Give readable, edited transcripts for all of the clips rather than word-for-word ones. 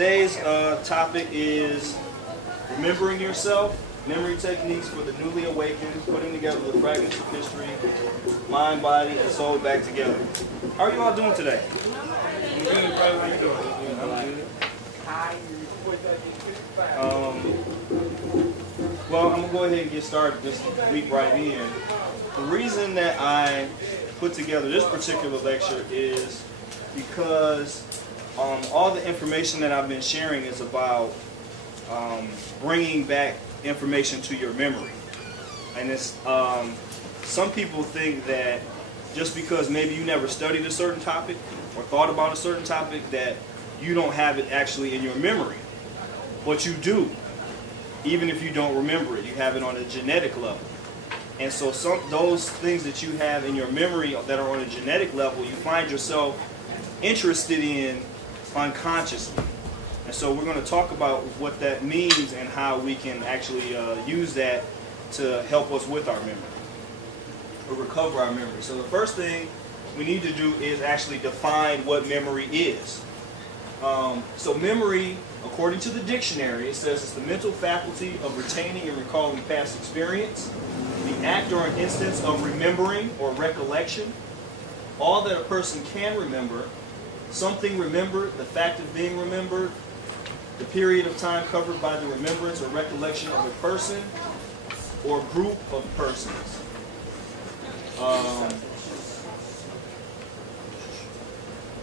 today's topic is remembering yourself, memory techniques for the newly awakened, putting together the fragments of history, mind, body, and soul back together. How are you all doing today? You good, brother? How you doing? I'm good. Well, I'm going to go ahead and get started, just leap right in. The reason that I put together this particular lecture is because all the information that I've been sharing is about bringing back information to your memory. And it's some people think that just because maybe you never studied a certain topic or thought about a certain topic that you don't have it actually in your memory. But you do. Even if you don't remember it, you have it on a genetic level. And so those things that you have in your memory that are on a genetic level, you find yourself interested in unconsciously. And so we're going to talk about what that means and how we can actually use that to help us with our memory, or recover our memory. So the first thing we need to do is actually define what memory is. So memory, according to the dictionary, it says it's the mental faculty of retaining and recalling past experience, the act or an instance of remembering or recollection, all that a person can remember, something remembered, the fact of being remembered, the period of time covered by the remembrance or recollection of a person or group of persons.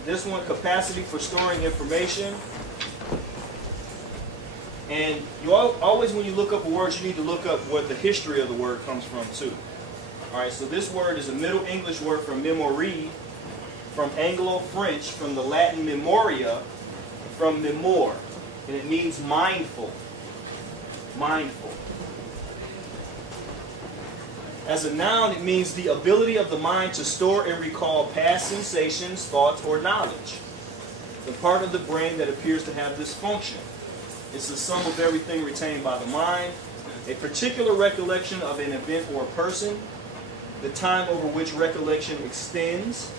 This one, capacity for storing information. And you always, when you look up a word, you need to look up what the history of the word comes from too. All right, so this word is a Middle English word from memory, from Anglo-French, from the Latin memoria, from memor, and it means mindful. Mindful. As a noun, it means the ability of the mind to store and recall past sensations, thoughts, or knowledge. The part of the brain that appears to have this function. It's the sum of everything retained by the mind, a particular recollection of an event or a person, the time over which recollection extends,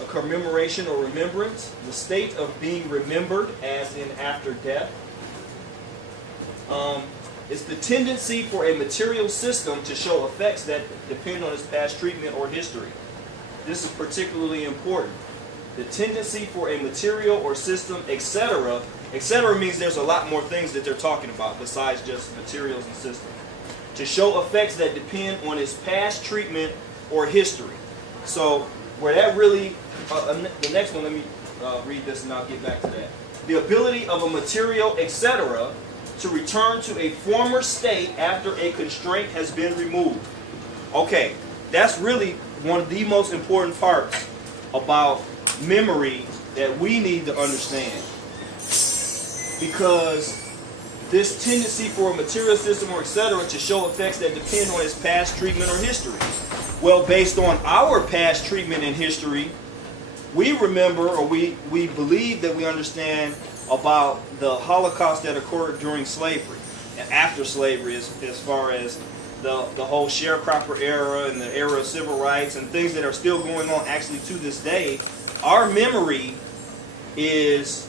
a commemoration or remembrance, the state of being remembered as in after death. It's the tendency for a material system to show effects that depend on its past treatment or history. This is particularly important. The tendency for a material or system, etc. Etc. means there's a lot more things that they're talking about besides just materials and systems. To show effects that depend on its past treatment or history. So where that really, the next one, let me read this and I'll get back to that. The ability of a material, etc., to return to a former state after a constraint has been removed. Okay, that's really one of the most important parts about memory that we need to understand. Because this tendency for a material system or etc. to show effects that depend on its past treatment or history. Well, based on our past treatment and history, we remember, or we believe that we understand about the Holocaust that occurred during slavery and after slavery, as far as the whole sharecropper era and the era of civil rights and things that are still going on actually to this day. Our memory is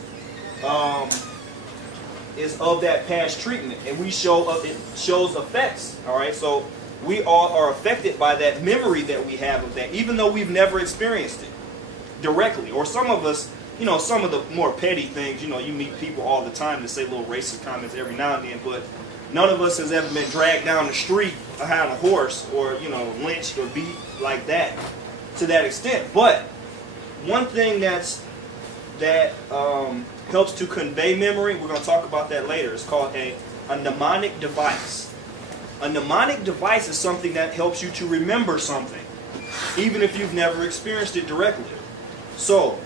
of that past treatment, and it shows effects. All right, so we all are affected by that memory that we have of that, even though we've never experienced it directly. Or some of us, you know, some of the more petty things, you know, you meet people all the time that say little racist comments every now and then, but none of us has ever been dragged down the street behind a horse or, you know, lynched or beat like that to that extent. But one thing that helps to convey memory, we're going to talk about that later, it's called a mnemonic device. A mnemonic device is something that helps you to remember something, even if you've never experienced it directly. So,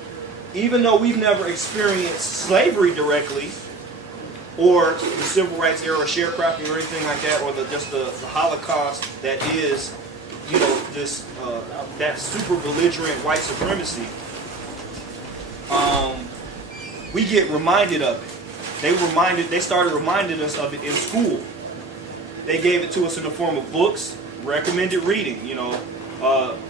even though we've never experienced slavery directly, or the civil rights era, sharecropping, or anything like that, or just the Holocaust that is, you know, this that super belligerent white supremacy, we get reminded of it. They started reminding us of it in school. They gave it to us in the form of books, recommended reading. You know,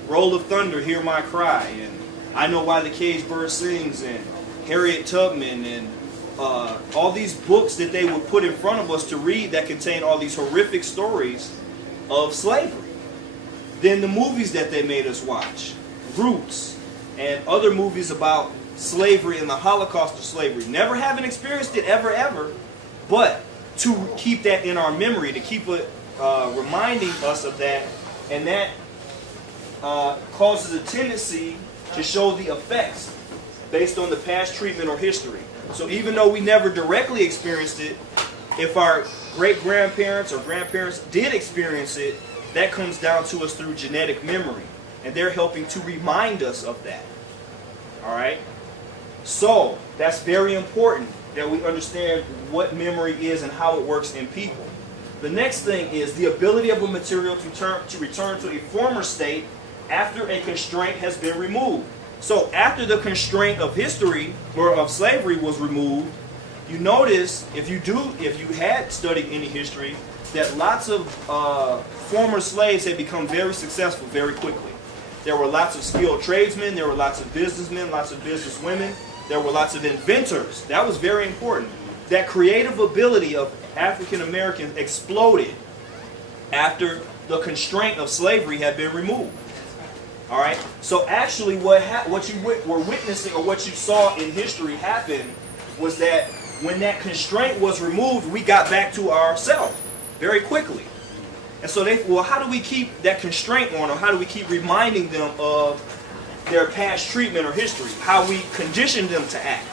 Roll of Thunder, Hear My Cry, and I Know Why the Caged Bird Sings, and Harriet Tubman, and all these books that they would put in front of us to read that contain all these horrific stories of slavery. Then the movies that they made us watch, Roots, and other movies about slavery and the Holocaust of slavery. Never having experienced it ever, but to keep that in our memory, to keep it reminding us of that, and that causes a tendency to show the effects based on the past treatment or history. So even though we never directly experienced it, if our great-grandparents or grandparents did experience it, that comes down to us through genetic memory. And they're helping to remind us of that. Alright? So, that's very important that we understand what memory is and how it works in people. The next thing is the ability of a material to return to a former state after a constraint has been removed. So after the constraint of history or of slavery was removed, you notice if you had studied any history, that lots of former slaves had become very successful very quickly. There were lots of skilled tradesmen, there were lots of businessmen, lots of businesswomen, there were lots of inventors. That was very important. That creative ability of African Americans exploded after the constraint of slavery had been removed. All right. So actually, what you were witnessing, or what you saw in history happen, was that when that constraint was removed, we got back to ourselves very quickly. And so how do we keep that constraint on, or how do we keep reminding them of their past treatment or history? How we condition them to act.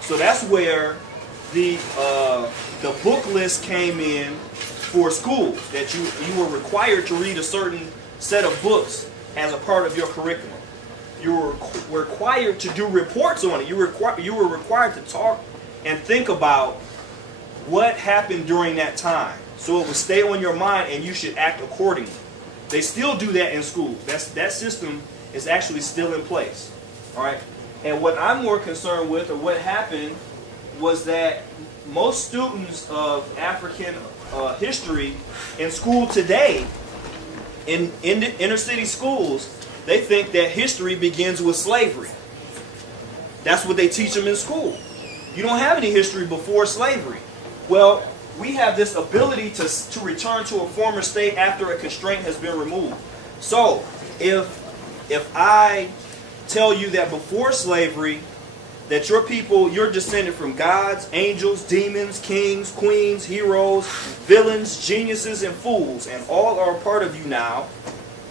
So that's where the book list came in for schools, that you were required to read a certain set of books as a part of your curriculum. You were required to do reports on it. You were required to talk and think about what happened during that time, so it would stay on your mind and you should act accordingly. They still do that in schools. That system is actually still in place. All right. And what I'm more concerned with, or what happened, was that most students of African history in school today, in inner city schools, they think that history begins with slavery. That's what they teach them in school. You don't have any history before slavery. Well, we have this ability to return to a former state after a constraint has been removed. So, if I tell you that before slavery, that your people, you're descended from gods, angels, demons, kings, queens, heroes, villains, geniuses, and fools, and all are a part of you now,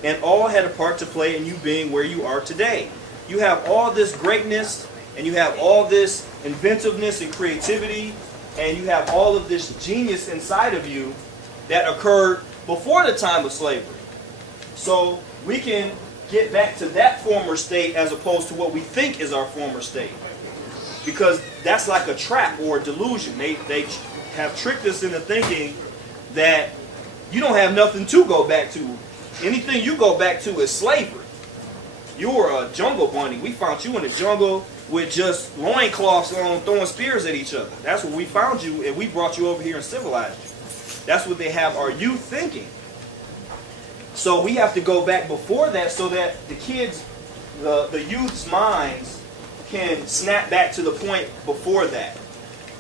and all had a part to play in you being where you are today. You have all this greatness, and you have all this inventiveness and creativity, and you have all of this genius inside of you that occurred before the time of slavery. So we can get back to that former state as opposed to what we think is our former state. Because that's like a trap or a delusion. They have tricked us into thinking that you don't have nothing to go back to. Anything you go back to is slavery. You were a jungle bunny. We found you in the jungle with just loincloths on, throwing spears at each other. That's where we found you, and we brought you over here and civilized you. That's what they have our youth thinking. So we have to go back before that so that the kids, the youth's minds, can snap back to the point before that.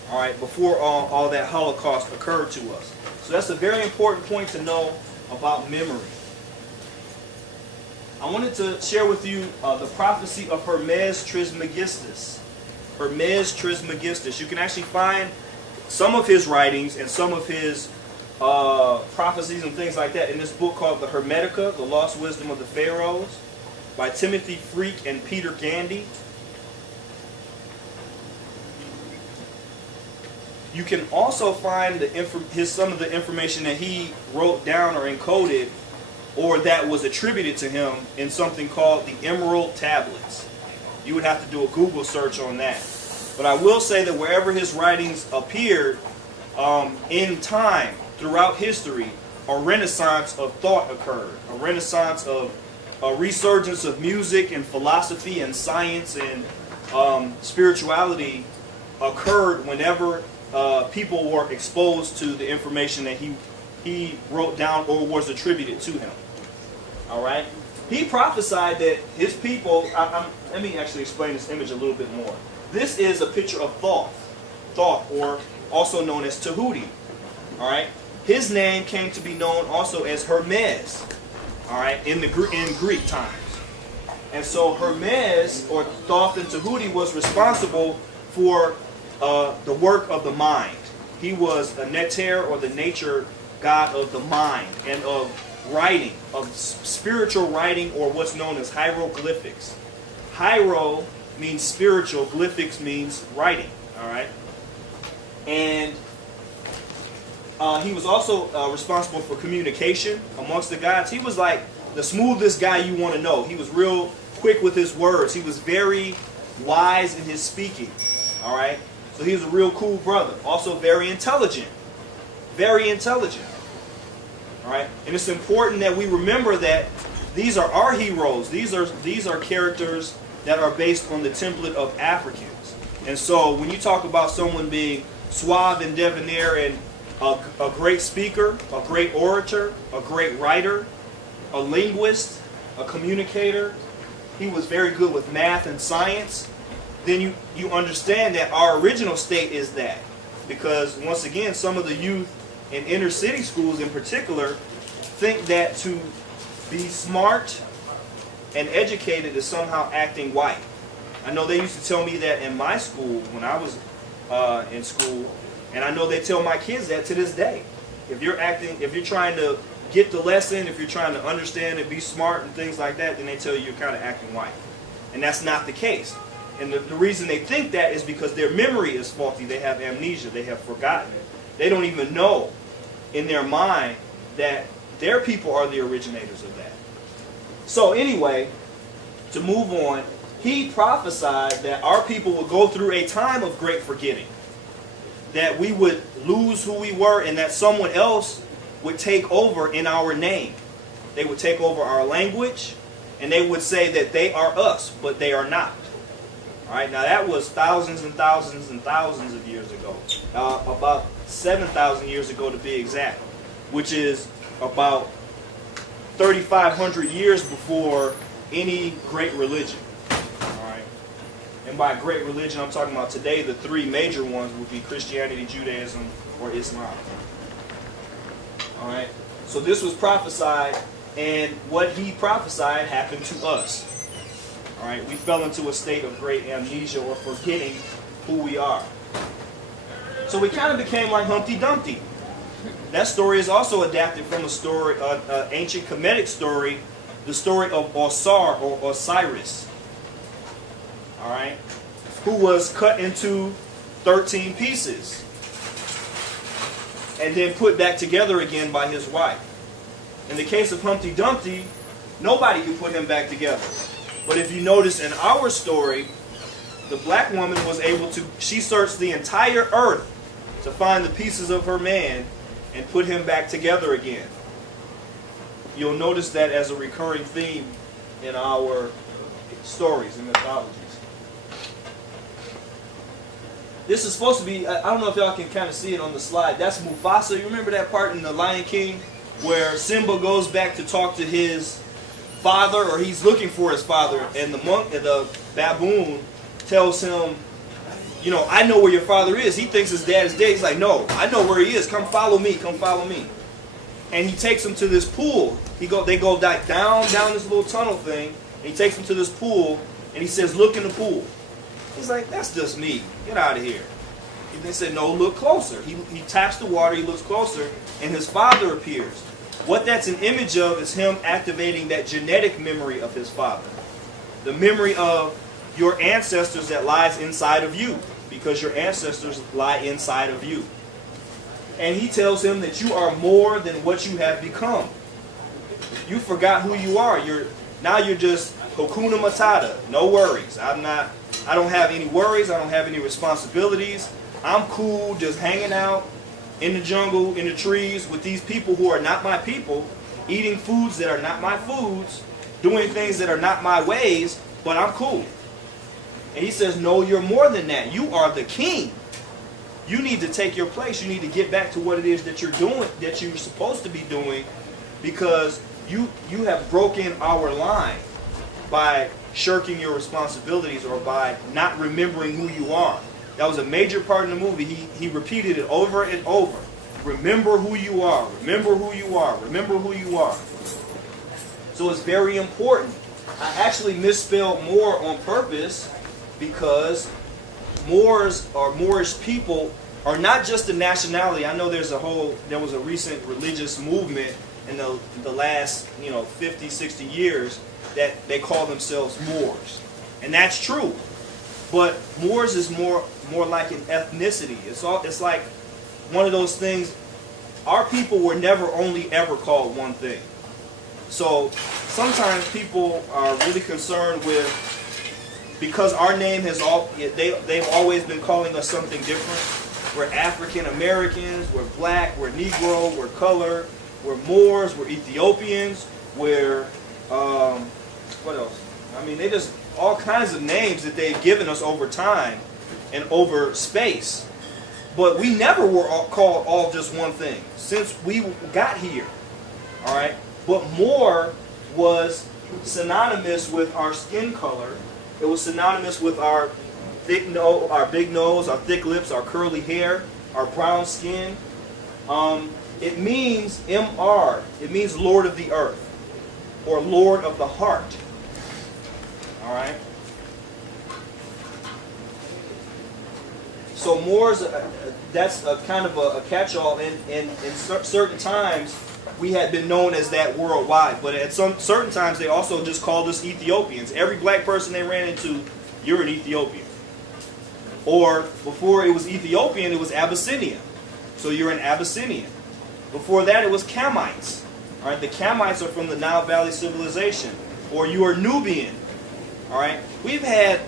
All right, before all that Holocaust occurred to us. So that's a very important point to know about memory. I wanted to share with you the prophecy of Hermes Trismegistus. Hermes Trismegistus. You can actually find some of his writings and some of his prophecies and things like that in this book called the Hermetica, The Lost Wisdom of the Pharaohs, by Timothy Freak and Peter Gandy. You can also find some of the information that he wrote down or encoded, or that was attributed to him, in something called the Emerald Tablets. You would have to do a Google search on that. But I will say that wherever his writings appeared in time, throughout history, a renaissance of thought occurred. A renaissance of a resurgence of music and philosophy and science and spirituality occurred whenever people were exposed to the information that he wrote down or was attributed to him. All right? He prophesied that his people, let me actually explain this image a little bit more. This is a picture of Thoth. Thoth, or also known as Tahuti. All right. His name came to be known also as Hermes. All right, in Greek times. And so Hermes, or Thoth and Tahuti, was responsible for the work of the mind. He was a neter, or the nature god of the mind, and of writing, of spiritual writing, or what's known as hieroglyphics. Hiero means spiritual, glyphics means writing. All right. And he was also responsible for communication amongst the gods. He was like the smoothest guy you want to know. He was real quick with his words. He was very wise in his speaking. All right. So he was a real cool brother. Also very intelligent. Very intelligent. All right. And it's important that we remember that these are our heroes. These are characters that are based on the template of Africans. And so when you talk about someone being suave and debonair and a great speaker, a great orator, a great writer, a linguist, a communicator, he was very good with math and science, then you understand that our original state is that. Because once again, some of the youth in inner city schools in particular think that to be smart and educated is somehow acting white. I know they used to tell me that in my school when I was in school, and I know they tell my kids that to this day. If you're trying to get the lesson, if you're trying to understand and be smart and things like that, then they tell you you're kind of acting white. And that's not the case. And the reason they think that is because their memory is faulty. They have amnesia. They have forgotten. They don't even know in their mind that their people are the originators of that. So anyway, to move on, he prophesied that our people would go through a time of great forgetting. That we would lose who we were, and that someone else would take over in our name. They would take over our language, and they would say that they are us, but they are not. All right, now that was thousands and thousands and thousands of years ago. About 7,000 years ago to be exact, which is about 3,500 years before any great religion. And by great religion, I'm talking about today, the three major ones would be Christianity, Judaism, or Islam. All right. So this was prophesied, and what he prophesied happened to us. All right. We fell into a state of great amnesia or forgetting who we are. So we kind of became like Humpty Dumpty. That story is also adapted from a story, ancient Kemetic story, the story of Osar or Osiris. All right, who was cut into 13 pieces and then put back together again by his wife. In the case of Humpty Dumpty, nobody could put him back together. But if you notice in our story, the black woman was able to, she searched the entire earth to find the pieces of her man and put him back together again. You'll notice that as a recurring theme in our stories and mythologies. This is supposed to be, I don't know if y'all can kind of see it on the slide. That's Mufasa. You remember that part in The Lion King where Simba goes back to talk to his father, or he's looking for his father, and the baboon tells him, you know, I know where your father is. He thinks his dad is dead. He's like, no, I know where he is. Come follow me. Come follow me. And he takes him to this pool. They go down this little tunnel thing, and he takes him to this pool, and he says, look in the pool. He's like, that's just me. Get out of here. And they said, no, look closer. He taps the water, he looks closer, and his father appears. What that's an image of is him activating that genetic memory of his father. The memory of your ancestors that lies inside of you, because your ancestors lie inside of you. And he tells him that you are more than what you have become. You forgot who you are. Now you're just Hakuna Matata. No worries. I don't have any worries. I don't have any responsibilities. I'm cool just hanging out in the jungle, in the trees with these people who are not my people, eating foods that are not my foods, doing things that are not my ways, but I'm cool. And he says, no, you're more than that. You are the king. You need to take your place. You need to get back to what it is that you're doing, that you're supposed to be doing, because you have broken our line by shirking your responsibilities or by not remembering who you are. That was a major part in the movie. He repeated it over and over. Remember who you are. Remember who you are. Remember who you are. So it's very important. I actually misspelled Moor on purpose because Moors or Moorish people are not just a nationality. I know there was a recent religious movement in the last 50, 60 years that they call themselves Moors. And that's true. But Moors is more like an ethnicity. It's like one of those things. Our people were never only ever called one thing. So sometimes people are really concerned with, because our name they've always been calling us something different. We're African Americans, we're black, we're Negro, we're colored, we're Moors, we're Ethiopians, we're what else? I mean, they just all kinds of names that they've given us over time and over space. But we never were called all just one thing since we got here. All right? But Moor was synonymous with our skin color. It was synonymous with our big nose, our thick lips, our curly hair, our brown skin. It means MR. It means Lord of the Earth or Lord of the Heart. All right? So Moors, that's a kind of a catch-all. In certain times, we had been known as that worldwide. But at certain times, they also just called us Ethiopians. Every black person they ran into, you're an Ethiopian. Or before it was Ethiopian, it was Abyssinian. So you're an Abyssinian. Before that, it was Kamites. All right, the Kamites are from the Nile Valley civilization. Or you are Nubian. All right, we've had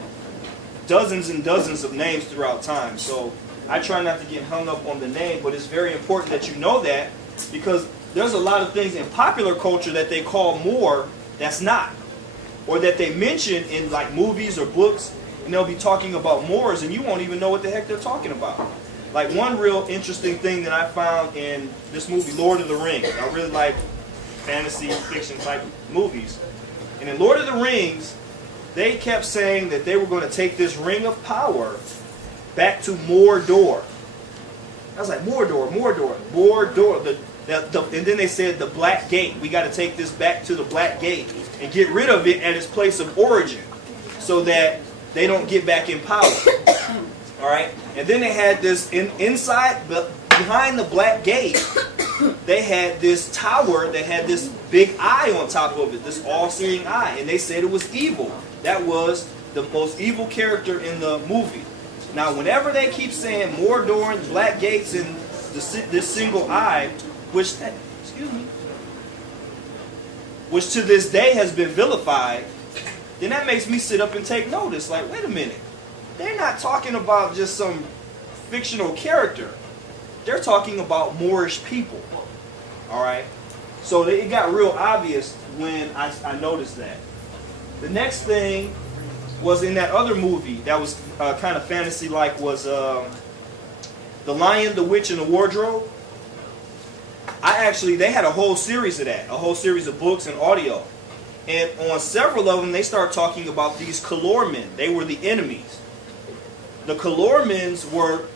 dozens and dozens of names throughout time. So I try not to get hung up on the name, but it's very important that you know that, because there's a lot of things in popular culture that they call Moor that's not. Or that they mention in like movies or books, and they'll be talking about Moors and you won't even know what the heck they're talking about. Like one real interesting thing that I found in this movie, Lord of the Rings. I really like fantasy fiction type movies. And in Lord of the Rings, they kept saying that they were going to take this ring of power back to Mordor. I was like, Mordor. And then they said the Black Gate. We got to take this back to the Black Gate and get rid of it at its place of origin so that they don't get back in power. All right? And then they had this behind the Black Gate, they had this tower that had this big eye on top of it, this all-seeing eye. And they said it was evil. That was the most evil character in the movie. Now, whenever they keep saying Mordor and Black Gates and this single eye, which to this day has been vilified, then that makes me sit up and take notice. Like, wait a minute. They're not talking about just some fictional character. They're talking about Moorish people. All right? So it got real obvious when I noticed that. The next thing was in that other movie that was kind of fantasy-like was The Lion, the Witch, and the Wardrobe. They had a whole series of that, a whole series of books and audio. And on several of them, they start talking about these Calormen. They were the enemies. The Calormens were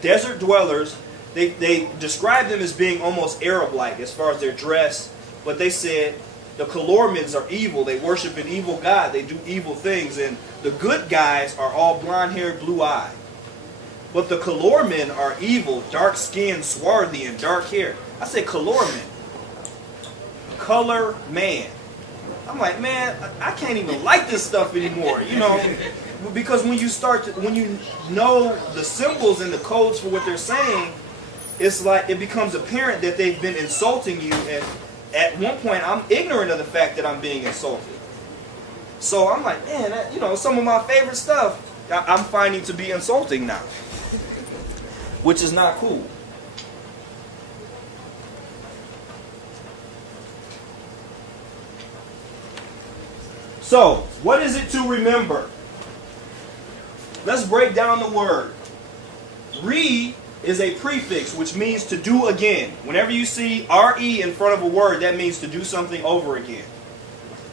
desert dwellers. They described them as being almost Arab-like as far as their dress, but they said the Calormens are evil. They worship an evil god. They do evil things. And the good guys are all blonde-haired, blue-eyed. But the Calormen are evil, dark-skinned, swarthy, and dark hair. I said Calormen. Color man. I'm like, man, I can't even like this stuff anymore, because when you know the symbols and the codes for what they're saying, it's like it becomes apparent that they've been insulting you, and at one point I'm ignorant of the fact that I'm being insulted. So I'm like, man, some of my favorite stuff I'm finding to be insulting now, which is not cool. So, what is it to remember? Let's break down the word. Re is a prefix, which means to do again. Whenever you see RE in front of a word, that means to do something over again.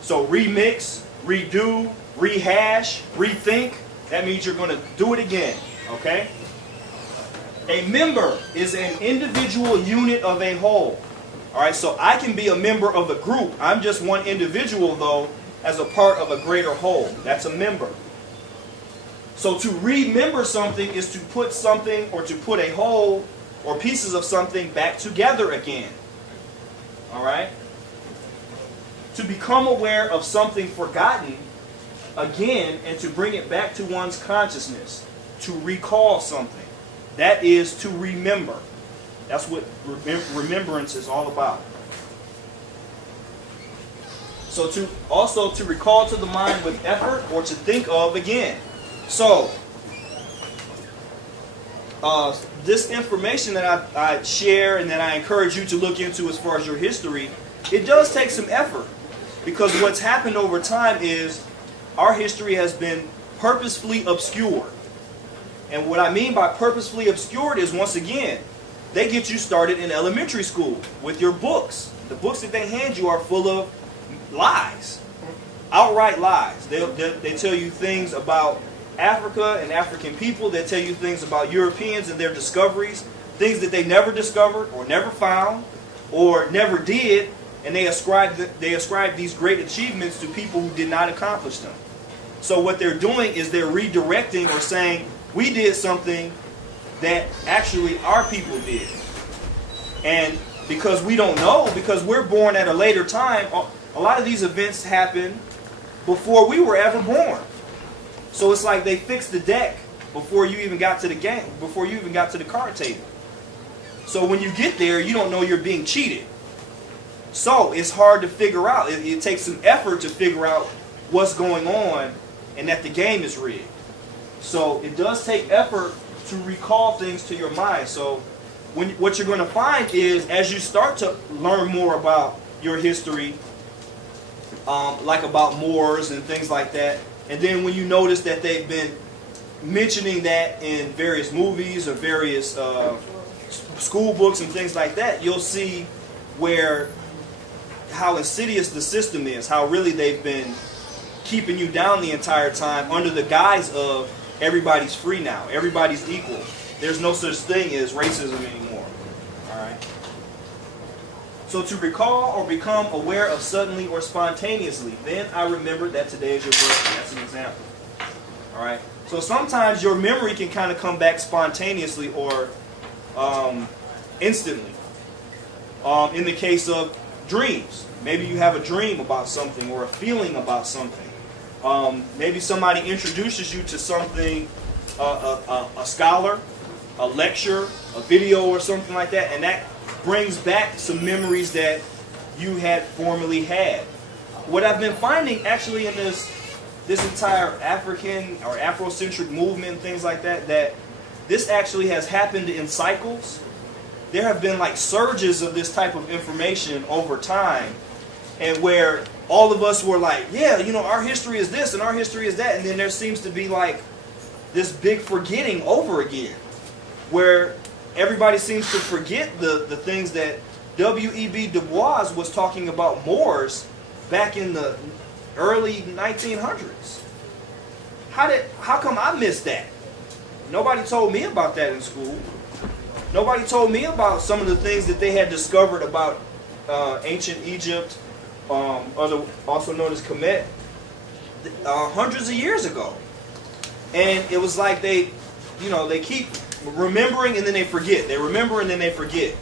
So remix, redo, rehash, rethink, that means you're going to do it again. Okay? A member is an individual unit of a whole. All right, so I can be a member of the group. I'm just one individual, though, as a part of a greater whole. That's a member. So to remember something is to put something, or to put a whole or pieces of something back together again. All right? To become aware of something forgotten again and to bring it back to one's consciousness. To recall something. That is to remember. That's what remembrance is all about. So to recall to the mind with effort, or to think of again. So this information that I share and that I encourage you to look into as far as your history, it does take some effort, because what's happened over time is our history has been purposefully obscured. And what I mean by purposefully obscured is, once again, they get you started in elementary school with your books. The books that they hand you are full of lies, outright lies. They tell you things about Africa and African people. They tell you things about Europeans and their discoveries, things that they never discovered or never found or never did, and they ascribe these great achievements to people who did not accomplish them. So what they're doing is they're redirecting or saying, we did something that actually our people did. And because we don't know, because we're born at a later time, a lot of these events happen before we were ever born. So it's like they fixed the deck before you even got to the game, before you even got to the card table. So when you get there, you don't know you're being cheated. So it's hard to figure out. It takes some effort to figure out what's going on and that the game is rigged. So it does take effort to recall things to your mind. So what you're going to find is, as you start to learn more about your history, like about Moors and things like that, and then when you notice that they've been mentioning that in various movies or various school books and things like that, you'll see how insidious the system is, how really they've been keeping you down the entire time under the guise of everybody's free now, everybody's equal. There's no such thing as racism anymore. All right. So to recall or become aware of suddenly or spontaneously. Then I remembered that today is your birthday. That's an example. All right. So sometimes your memory can kind of come back spontaneously or instantly. In the case of dreams, maybe you have a dream about something or a feeling about something. Maybe somebody introduces you to something, a scholar, a lecture, a video or something like that, and that brings back some memories that you had formerly had. What I've been finding actually in this entire African or Afrocentric movement and things like that, that this actually has happened in cycles. There have been like surges of this type of information over time, and where all of us were like, yeah, you know, our history is this and our history is that, and then there seems to be like this big forgetting over again, where everybody seems to forget the things that W.E.B. Du Bois was talking about Moors back in the early 1900s. How come I missed that? Nobody told me about that in school. Nobody told me about some of the things that they had discovered about ancient Egypt, also known as Kemet, hundreds of years ago. And it was like they keep remembering and then they forget. They remember and then they forget.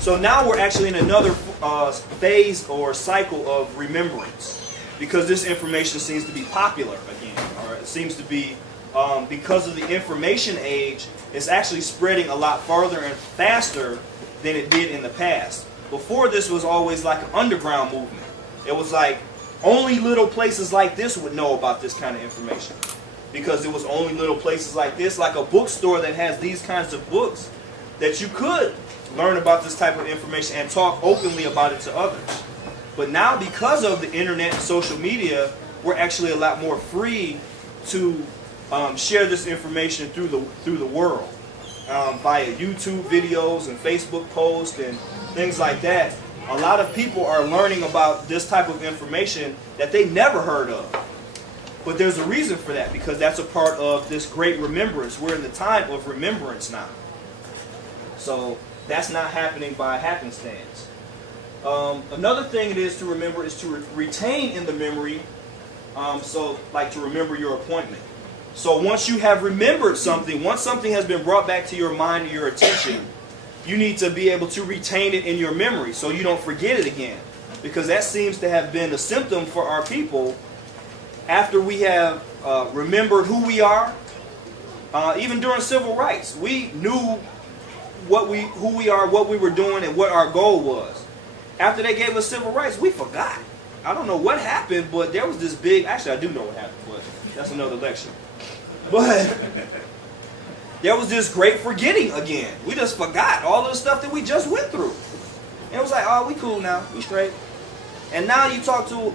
So now we're actually in another phase or cycle of remembrance, because this information seems to be popular again. Or it seems to be, because of the information age, it's actually spreading a lot farther and faster than it did in the past. Before, this was always like an underground movement. It was like only little places like this would know about this kind of information, because it was only little places like this, like a bookstore that has these kinds of books, that you could learn about this type of information and talk openly about it to others. But now, because of the internet and social media, we're actually a lot more free to share this information through the world via YouTube videos and Facebook posts and things like that. A lot of people are learning about this type of information that they never heard of. But there's a reason for that, because that's a part of this great remembrance. We're in the time of remembrance now. So that's not happening by happenstance. Another thing it is to remember is to retain in the memory, so like to remember your appointment. So once you have remembered something, once something has been brought back to your mind or your attention, you need to be able to retain it in your memory so you don't forget it again. Because that seems to have been a symptom for our people after we have remembered who we are. Even during civil rights, we knew who we are, what we were doing, and what our goal was. After they gave us civil rights, we forgot. I don't know what happened, but there was this big... Actually, I do know what happened, but that's another lecture. But there was this great forgetting again. We just forgot all of the stuff that we just went through. And it was like, oh, we cool now. We straight. And now you talk to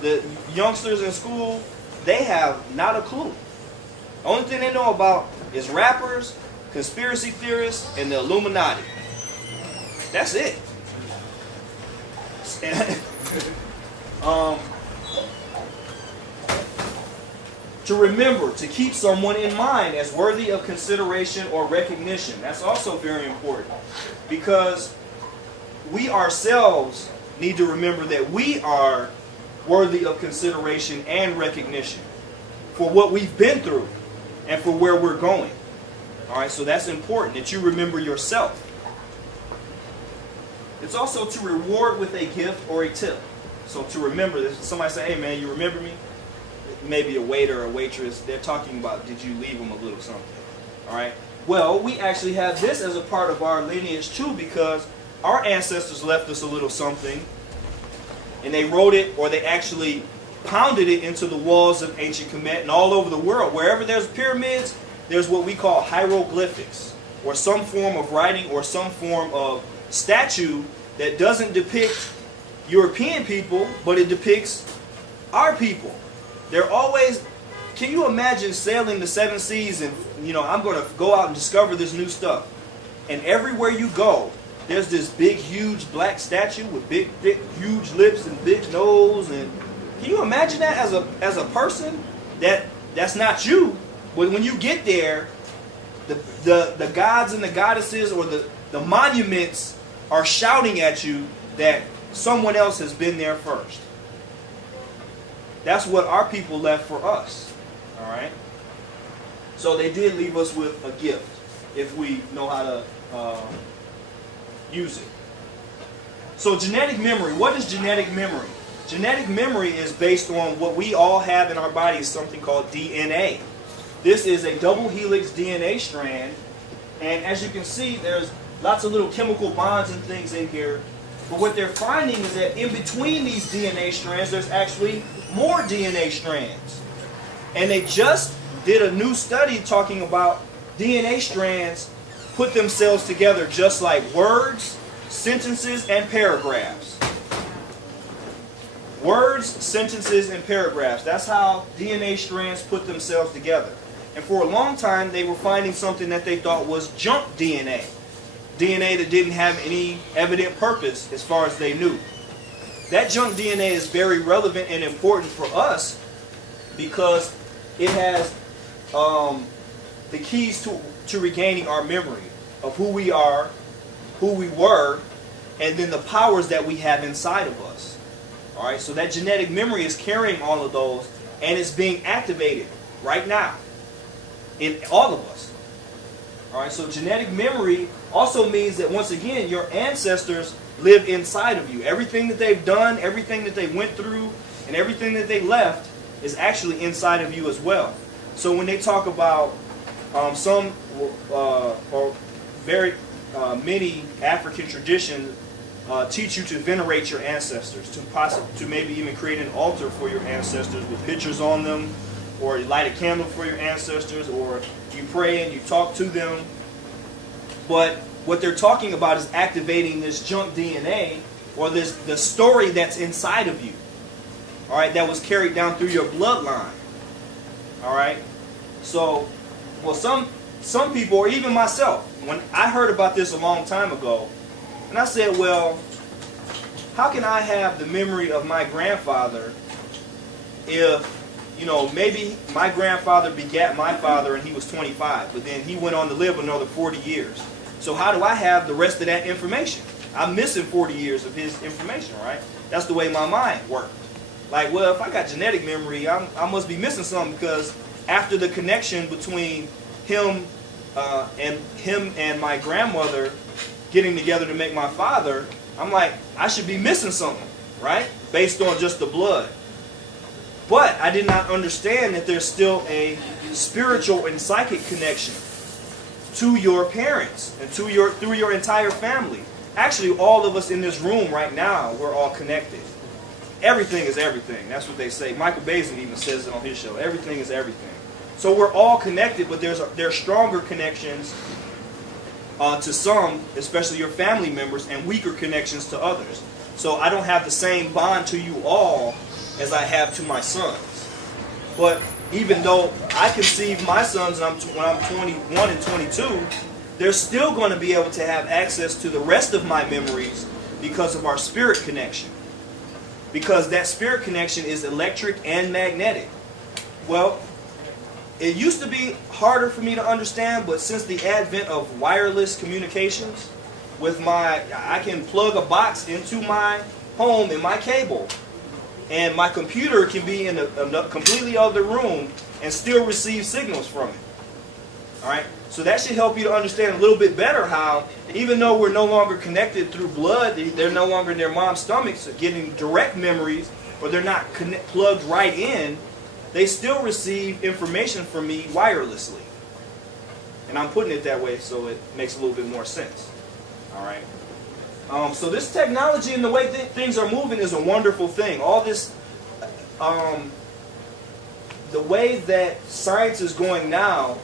the youngsters in school, they have not a clue. The only thing they know about is rappers, conspiracy theorists, and the Illuminati. That's it. To remember, to keep someone in mind as worthy of consideration or recognition. That's also very important, because we ourselves need to remember that we are worthy of consideration and recognition for what we've been through and for where we're going. All right, so that's important, that you remember yourself. It's also to reward with a gift or a tip. So to remember this, somebody say, hey man, you remember me? Maybe a waiter or a waitress, they're talking about, did you leave them a little something? All right. Well, we actually have this as a part of our lineage too, because our ancestors left us a little something, and they wrote it, or they actually pounded it into the walls of ancient Kemet and all over the world. Wherever there's pyramids, there's what we call hieroglyphics, or some form of writing or some form of statue that doesn't depict European people, but it depicts our people. They're always, can you imagine sailing the 7 seas and, I'm going to go out and discover this new stuff. And everywhere you go, there's this big, huge black statue with big, thick, huge lips and big nose. And can you imagine that as a person? That's not you. But when you get there, the gods and the goddesses or the monuments are shouting at you that someone else has been there first. That's what our people left for us. All right? So they did leave us with a gift if we know how to use it. So genetic memory. What is genetic memory? Genetic memory is based on what we all have in our bodies, something called DNA. This is a double helix DNA strand. And as you can see, there's lots of little chemical bonds and things in here. But what they're finding is that in between these DNA strands, there's actually more DNA strands. And they just did a new study talking about DNA strands put themselves together just like words, sentences, and paragraphs. Words, sentences, and paragraphs. That's how DNA strands put themselves together. And for a long time, they were finding something that they thought was junk DNA. DNA that didn't have any evident purpose as far as they knew. That junk DNA is very relevant and important for us because it has the keys to regaining our memory of who we are, who we were, and then the powers that we have inside of us. All right, so that genetic memory is carrying all of those, and it's being activated right now in all of us. All right, so genetic memory also means that, once again, your ancestors live inside of you. Everything that they've done, everything that they went through, and everything that they left is actually inside of you as well. So when they talk about some or very many African traditions teach you to venerate your ancestors, to maybe even create an altar for your ancestors with pictures on them, or you light a candle for your ancestors, or you pray and you talk to them. But what they're talking about is activating this junk DNA, or the story that's inside of you. All right, that was carried down through your bloodline. All right, so well, some people, or even myself, when I heard about this a long time ago, and I said, well, how can I have the memory of my grandfather if maybe my grandfather begat my father and he was 25, but then he went on to live another 40 years. So how do I have the rest of that information? I'm missing 40 years of his information, right? That's the way my mind worked. Like, well, if I got genetic memory, I must be missing something, because after the connection between him and my grandmother getting together to make my father, I'm like, I should be missing something, right? Based on just the blood. But I did not understand that there's still a spiritual and psychic connection to your parents and through your entire family. Actually, all of us in this room right now, we're all connected. Everything is everything. That's what they say. Michael Basin even says it on his show. Everything is everything. So we're all connected, but there's stronger connections to some, especially your family members, and weaker connections to others. So I don't have the same bond to you all as I have to my sons. But even though I conceive my sons when I'm 21 and 22, they're still going to be able to have access to the rest of my memories because of our spirit connection. Because that spirit connection is electric and magnetic. Well, it used to be harder for me to understand, but since the advent of wireless communications, I can plug a box into my home in my cable, and my computer can be in a completely other room and still receive signals from it. All right? So that should help you to understand a little bit better how, even though we're no longer connected through blood, they're no longer in their mom's stomachs getting direct memories, or they're not plugged right in, they still receive information from me wirelessly. And I'm putting it that way so it makes a little bit more sense. All right. So this technology and the way things are moving is a wonderful thing. All this, the way that science is going now,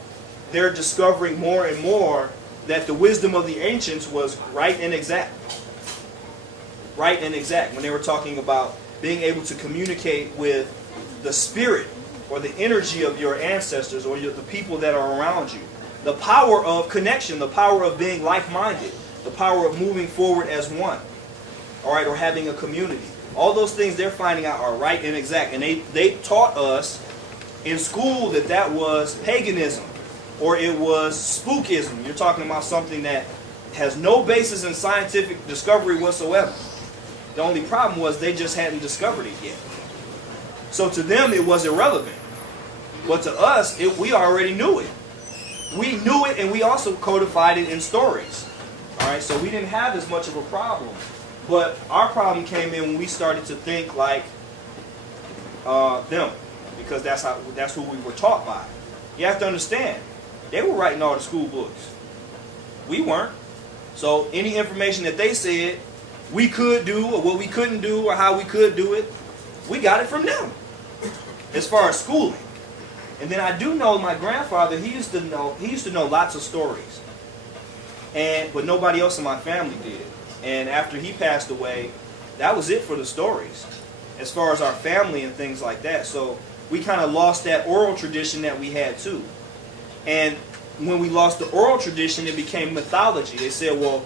they're discovering more and more that the wisdom of the ancients was right and exact. Right and exact. When they were talking about being able to communicate with the spirit or the energy of your ancestors or the people that are around you. The power of connection, the power of being like-minded, the power of moving forward as one. All right, or having a community. All those things they're finding out are right and exact. And they taught us in school that was paganism. Or it was spookism. You're talking about something that has no basis in scientific discovery whatsoever. The only problem was they just hadn't discovered it yet. So to them it was irrelevant. But to us, we already knew it. We knew it, and we also codified it in stories. All right, so we didn't have as much of a problem. But our problem came in when we started to think like them, because that's who we were taught by. You have to understand. They were writing all the school books. We weren't. So any information that they said we could do, or what we couldn't do, or how we could do it, we got it from them. As far as schooling. And then I do know my grandfather, he used to know lots of stories. But nobody else in my family did. And after he passed away, that was it for the stories. As far as our family and things like that. So we kind of lost that oral tradition that we had too. And when we lost the oral tradition, it became mythology. They said, well,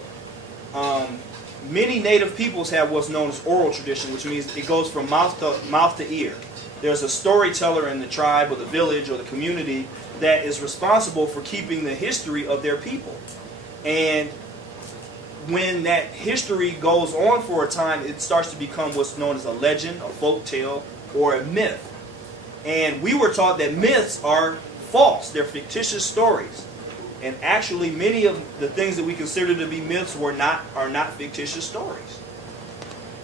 many native peoples have what's known as oral tradition, which means it goes from mouth to ear. There's a storyteller in the tribe or the village or the community that is responsible for keeping the history of their people. And when that history goes on for a time, it starts to become what's known as a legend, a folk tale, or a myth. And we were taught that myths are false. They're fictitious stories. And actually, many of the things that we consider to be myths are not fictitious stories.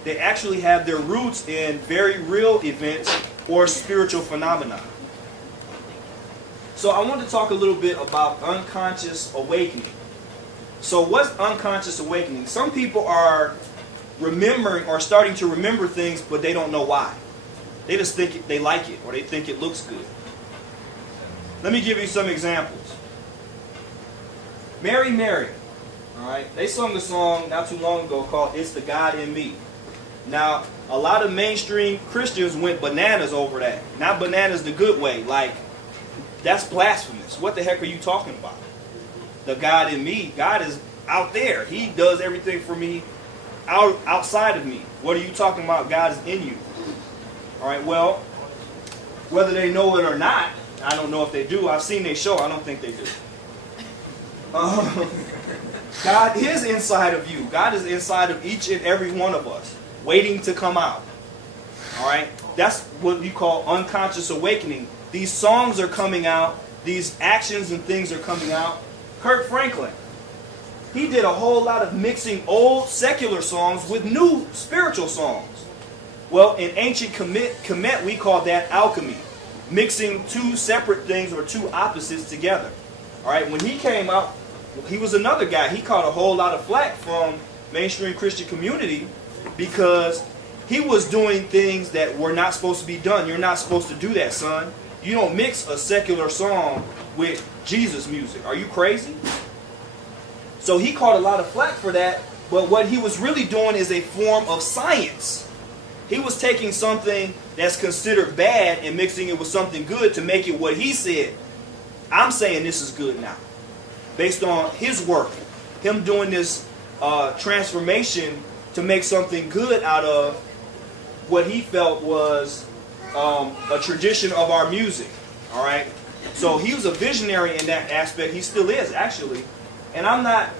They actually have their roots in very real events or spiritual phenomena. So I want to talk a little bit about unconscious awakening. So what's unconscious awakening? Some people are remembering or starting to remember things, but they don't know why. They just think they like it, or they think it looks good. Let me give you some examples. Mary, Mary. All right, they sung a song not too long ago called "It's the God in Me." Now, a lot of mainstream Christians went bananas over that. Not bananas the good way, like that's blasphemous. What the heck are you talking about? The God in me. God is out there. He does everything for me outside of me. What are you talking about? God is in you. All right, well, whether they know it or not. I don't know if they do. I've seen their show. I don't think they do. God is inside of you. God is inside of each and every one of us, waiting to come out. All right? That's what you call unconscious awakening. These songs are coming out. These actions and things are coming out. Kirk Franklin, he did a whole lot of mixing old secular songs with new spiritual songs. Well, in ancient Kemet, we call that alchemy. Mixing two separate things or two opposites together. All right, when he came out, he was another guy. He caught a whole lot of flack from mainstream Christian community because he was doing things that were not supposed to be done. You're not supposed to do that, son. You don't mix a secular song with Jesus music. Are you crazy? So he caught a lot of flack for that, but what he was really doing is a form of science. He was taking something that's considered bad and mixing it with something good to make it what he said. I'm saying this is good now. Based on his work. Him doing this transformation to make something good out of what he felt was a tradition of our music. All right? So he was a visionary in that aspect. He still is, actually. And I'm not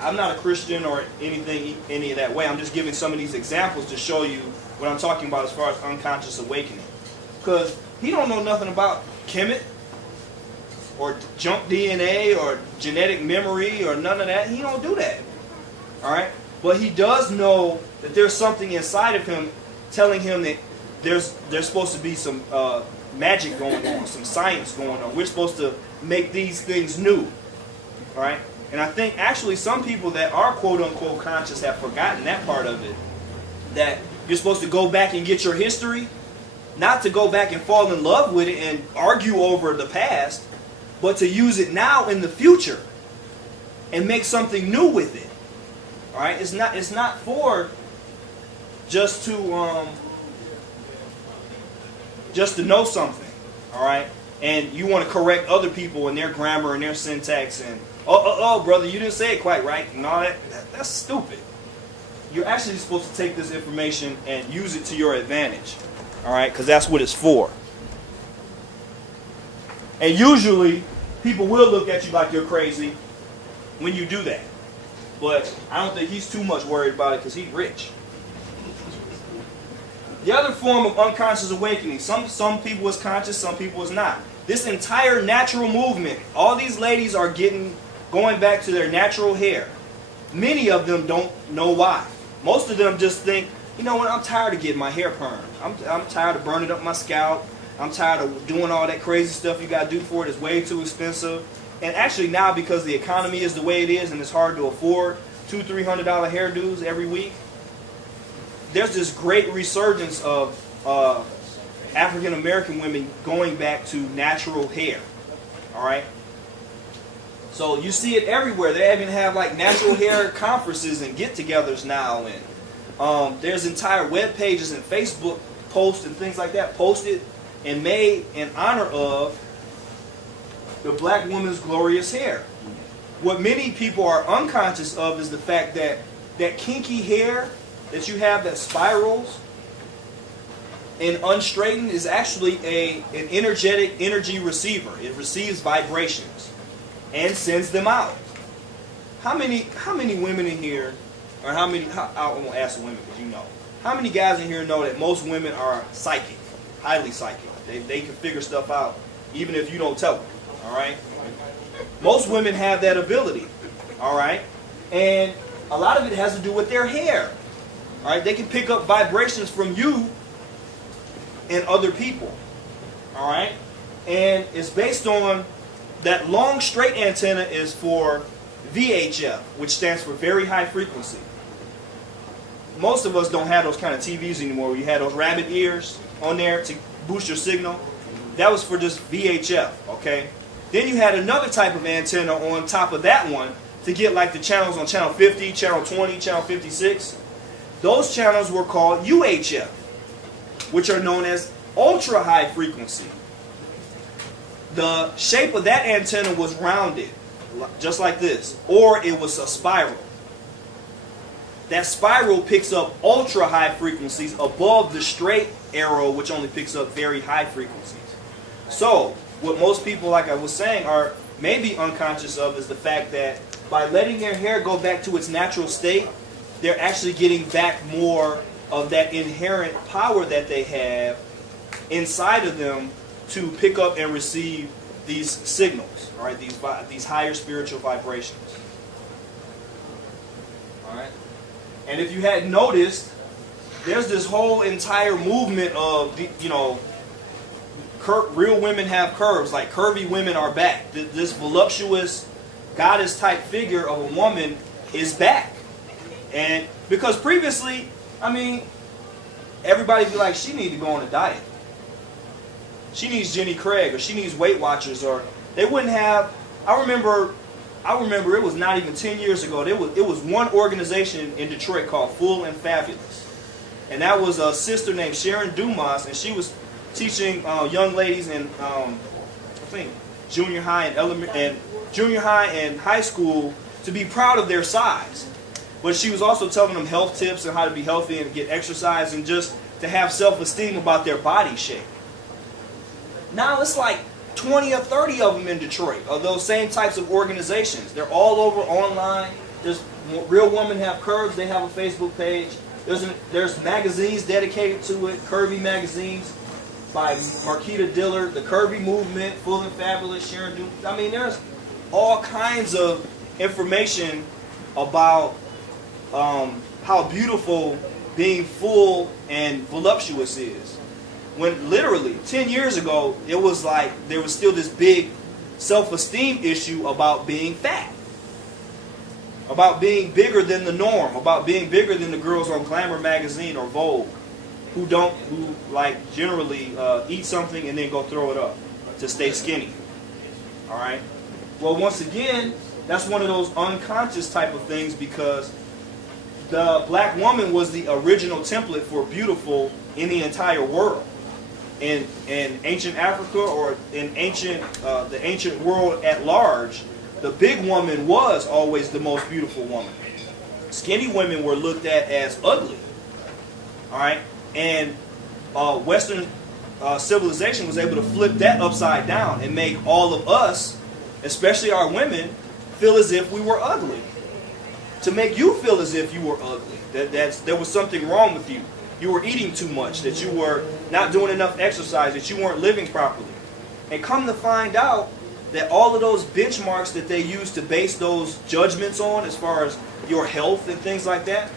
a Christian or anything, any of that way. I'm just giving some of these examples to show you what I'm talking about as far as unconscious awakening. Because he don't know nothing about Kemet or junk DNA or genetic memory or none of that. He don't do that. All right? But he does know that there's something inside of him telling him that there's supposed to be some magic going on, some science going on. We're supposed to make these things new. All right? And I think actually some people that are quote-unquote conscious have forgotten that part of it. That you're supposed to go back and get your history, not to go back and fall in love with it and argue over the past, but to use it now in the future and make something new with it. All right? It's not for just to know something. All right? And you want to correct other people and their grammar and their syntax and oh, brother, you didn't say it quite right and all that. That's stupid. You're actually supposed to take this information and use it to your advantage. All right? Because that's what it's for. And usually, people will look at you like you're crazy when you do that. But I don't think he's too much worried about it because he's rich. The other form of unconscious awakening, some people is conscious, some people is not. This entire natural movement, all these ladies are going back to their natural hair. Many of them don't know why. Most of them just think, you know what, I'm tired of getting my hair permed. I'm tired of burning up my scalp. I'm tired of doing all that crazy stuff you got to do for it. It's way too expensive. And actually now, because the economy is the way it is and it's hard to afford $200-300 hairdos every week, there's this great resurgence of African American women going back to natural hair. All right? So you see it everywhere. They even have like natural hair conferences and get-togethers now. And there's entire web pages and Facebook posts and things like that posted and made in honor of the black woman's glorious hair. What many people are unconscious of is the fact that that kinky hair that you have that spirals and unstraightened is actually an energetic energy receiver. It receives vibrations and sends them out. How many women in here, or I won't ask the women because you know. How many guys in here know that most women are psychic, highly psychic? They can figure stuff out even if you don't tell them. All right? Most women have that ability. All right? And a lot of it has to do with their hair. All right? They can pick up vibrations from you and other people. All right? And it's based on that long straight antenna is for VHF, which stands for very high frequency. Most of us don't have those kind of TVs anymore where you had those rabbit ears on there to boost your signal. That was for just VHF, okay? Then you had another type of antenna on top of that one to get like the channels on channel 50, channel 20, channel 56. Those channels were called UHF, which are known as ultra high frequency. The shape of that antenna was rounded, just like this, or it was a spiral. That spiral picks up ultra high frequencies above the straight arrow, which only picks up very high frequencies. So, what most people, like I was saying, are maybe unconscious of is the fact that by letting their hair go back to its natural state, they're actually getting back more of that inherent power that they have inside of them to pick up and receive these signals, all right, these higher spiritual vibrations. All right? And if you hadn't noticed, there's this whole entire movement of, real women have curves, like curvy women are back. This voluptuous goddess type figure of a woman is back. And because previously, everybody be like, she need to go on a diet. She needs Jenny Craig, or she needs Weight Watchers, or they wouldn't have. I remember it was not even 10 years ago. It was one organization in Detroit called Full and Fabulous, and that was a sister named Sharon Dumas, and she was teaching young ladies in I think junior high and high school to be proud of their size. But she was also telling them health tips and how to be healthy and get exercise and just to have self-esteem about their body shape. Now it's like 20 or 30 of them in Detroit, of those same types of organizations. They're all over online. There's Real Women Have Curves. They have a Facebook page. There's magazines dedicated to it, curvy magazines by Marquita Dillard, the Curvy Movement, Full and Fabulous, Sharon Dumas. There's all kinds of information about how beautiful being full and voluptuous is. When literally 10 years ago, it was like there was still this big self-esteem issue about being fat, about being bigger than the norm, about being bigger than the girls on Glamour magazine or Vogue, who generally eat something and then go throw it up to stay skinny. All right. Well, once again, that's one of those unconscious type of things, because the black woman was the original template for beautiful in the entire world. In ancient Africa, or in the ancient world at large, the big woman was always the most beautiful woman. Skinny women were looked at as ugly. All right, and Western civilization was able to flip that upside down and make all of us, especially our women, feel as if we were ugly. To make you feel as if you were ugly, that there was something wrong with you. You were eating too much, that you were not doing enough exercise, that you weren't living properly. And come to find out that all of those benchmarks that they use to base those judgments on, as far as your health and things like that,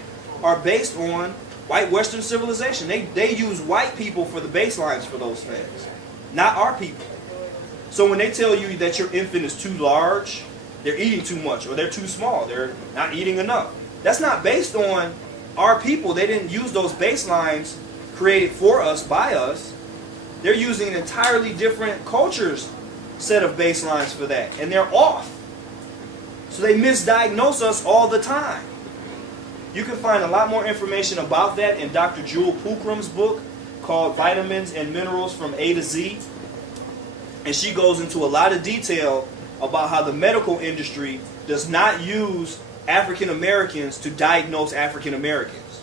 are based on white Western civilization. They use white people for the baselines for those things, not our people. So when they tell you that your infant is too large, they're eating too much, or they're too small, they're not eating enough, that's not based on our people. They didn't use those baselines created for us, by us. They're using an entirely different culture's set of baselines for that, and they're off. So they misdiagnose us all the time. You can find a lot more information about that in Dr. Jewel Pookram's book called Vitamins and Minerals from A to Z. And she goes into a lot of detail about how the medical industry does not use African Americans to diagnose African Americans.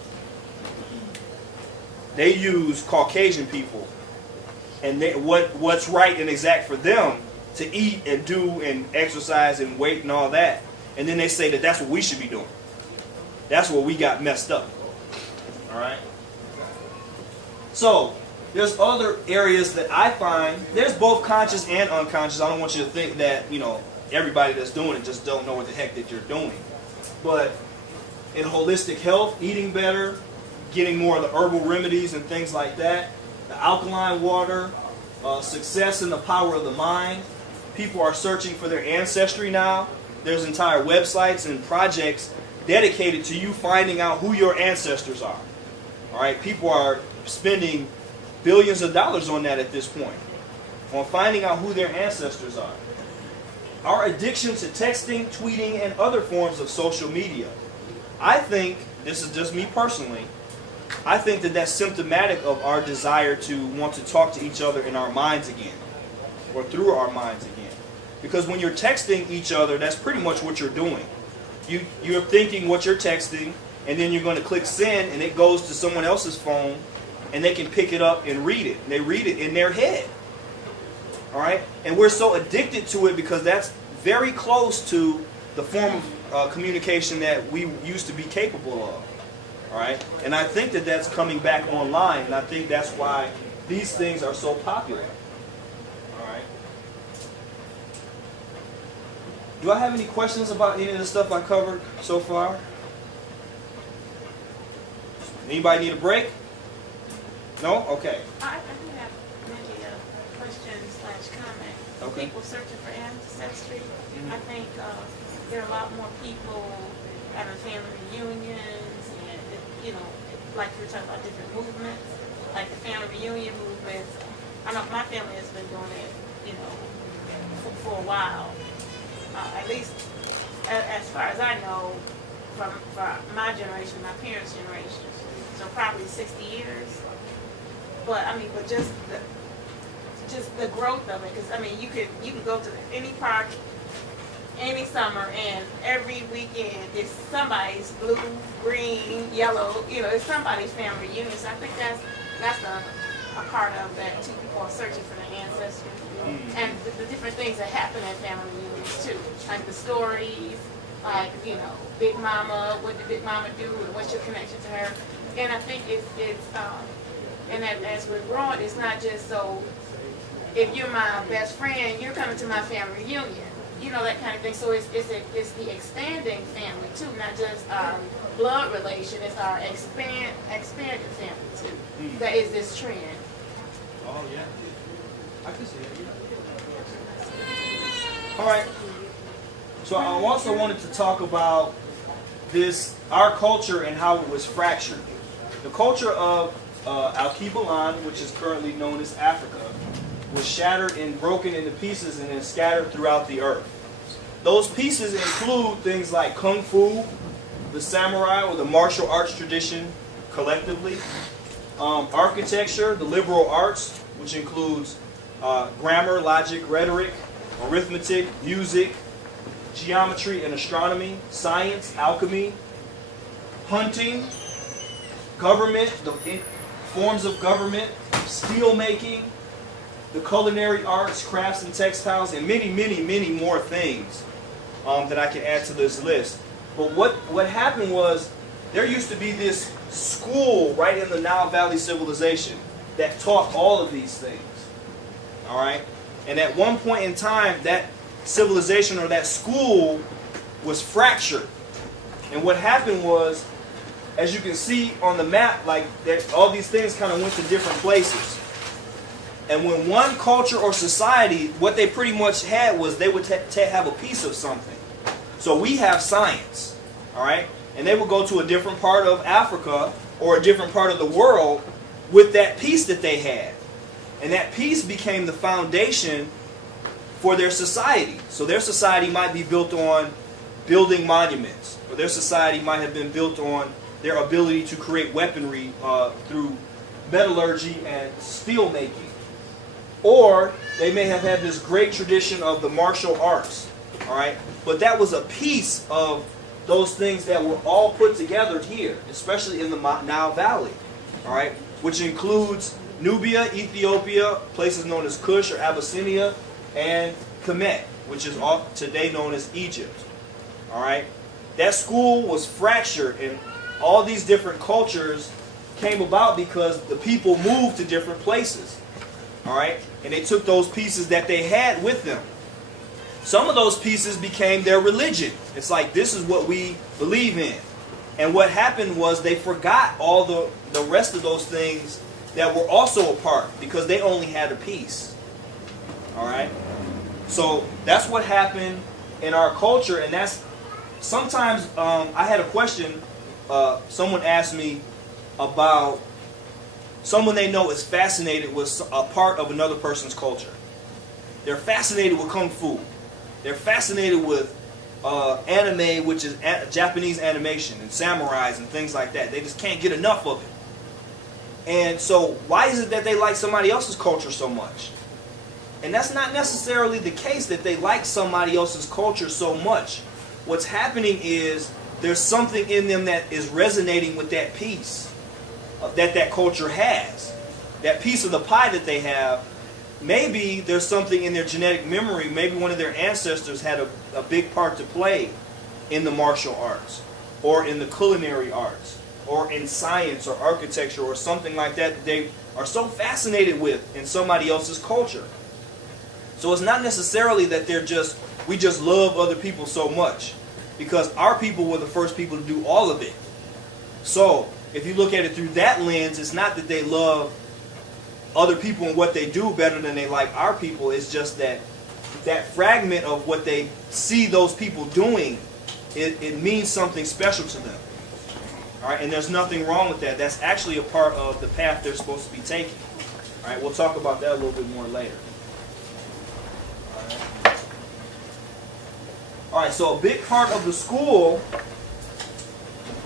They use Caucasian people and what's right and exact for them to eat and do and exercise and weight and all that. And then they say that that's what we should be doing. That's where we got messed up. All right? So, there's other areas that I find, there's both conscious and unconscious. I don't want you to think that, everybody that's doing it just don't know what the heck that you're doing. But in holistic health, eating better, getting more of the herbal remedies and things like that, the alkaline water, success in the power of the mind. People are searching for their ancestry now. There's entire websites and projects dedicated to you finding out who your ancestors are. All right, people are spending billions of dollars on that at this point, on finding out who their ancestors are. Our addiction to texting, tweeting, and other forms of social media. I think, this is just me personally, I think that that's symptomatic of our desire to want to talk to each other in our minds again, or through our minds again. Because when you're texting each other, that's pretty much what you're doing. You're thinking what you're texting, and then you're going to click send, and it goes to someone else's phone, and they can pick it up and read it. And they read it in their head. All right? And we're so addicted to it because that's very close to the form of communication that we used to be capable of. All right? And I think that that's coming back online, and I think that's why these things are so popular. All right? Do I have any questions about any of the stuff I covered so far? Anybody need a break? No? Okay. I do have maybe a question/comment. Okay. People searching for ancestry. I think there are a lot more people having family reunions, and like you were talking about different movements, like the family reunion movements. I know my family has been doing it, for a while. At least as far as I know, from my generation, my parents' generation. So probably 60 years. But just the growth of it, because you can go to any park any summer, and every weekend it's somebody's blue, green, yellow. It's somebody's family reunion. So I think that's a part of that too. People are searching for the ancestors and the different things that happen at family reunions too, like the stories, like Big Mama. What did Big Mama do? And what's your connection to her? And I think it's and as we're growing, it's not just so if you're my best friend, you're coming to my family reunion, that kind of thing. So it's the expanding family too, not just blood relation. It's our expanded family too. That is this trend. Oh yeah, I can see that. Yeah. All right. So I also wanted to talk about our culture and how it was fractured. The culture of Al-Kibalan, which is currently known as Africa, was shattered and broken into pieces and then scattered throughout the earth. Those pieces include things like Kung Fu, the samurai or the martial arts tradition collectively, architecture, the liberal arts, which includes grammar, logic, rhetoric, arithmetic, music, geometry and astronomy, science, alchemy, hunting, government, the forms of government, steel making, the culinary arts, crafts and textiles, and many, many, many more things that I can add to this list. But what happened was there used to be this school right in the Nile Valley civilization that taught all of these things. All right? And at one point in time, that civilization or that school was fractured. And what happened was, as you can see on the map, like all these things kind of went to different places. And when one culture or society, what they pretty much had was they would have a piece of something. So we have science, all right? And they would go to a different part of Africa or a different part of the world with that piece that they had. And that piece became the foundation for their society. So their society might be built on building monuments, or their society might have been built on their ability to create weaponry through metallurgy and steel making. Or they may have had this great tradition of the martial arts, all right? But that was a piece of those things that were all put together here, especially in the Nile Valley, all right? Which includes Nubia, Ethiopia, places known as Kush or Abyssinia, and Kemet, which is today known as Egypt, all right? That school was fractured, and all these different cultures came about because the people moved to different places. All right? And they took those pieces that they had with them. Some of those pieces became their religion. It's like, this is what we believe in. And what happened was they forgot all the rest of those things that were also a part because they only had a piece. All right? So that's what happened in our culture. And that's sometimes I had a question. Someone asked me about someone they know is fascinated with a part of another person's culture. They're fascinated with Kung Fu. They're fascinated with anime, which is Japanese animation, and samurais and things like that. They just can't get enough of it. And so why is it that they like somebody else's culture so much? And that's not necessarily the case that they like somebody else's culture so much. What's happening is there's something in them that is resonating with that piece that culture has. That piece of the pie that they have maybe there's something in their genetic memory. Maybe one of their ancestors had a big part to play in the martial arts, or in the culinary arts, or in science or architecture or something like that that they are so fascinated with in somebody else's culture. So it's not necessarily that we just love other people so much, because our people were the first people to do all of it. So if you look at it through that lens, it's not that they love other people and what they do better than they like our people. It's just that fragment of what they see those people doing, it means something special to them. All right, and there's nothing wrong with that. That's actually a part of the path they're supposed to be taking. All right, we'll talk about that a little bit more later. All right, so a big part of the school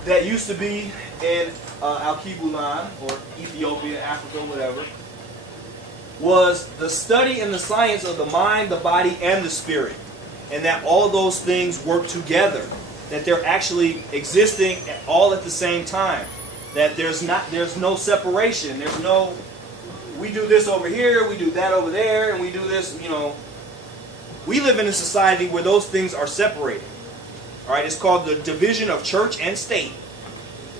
that used to be in Al-Kibulan, or Ethiopia, Africa, whatever, was the study and the science of the mind, the body, and the spirit. And that all those things work together. That they're actually existing all at the same time. That there's no separation. There's no, we do this over here, we do that over there, and we do this, We live in a society where those things are separated. All right, it's called the division of church and state,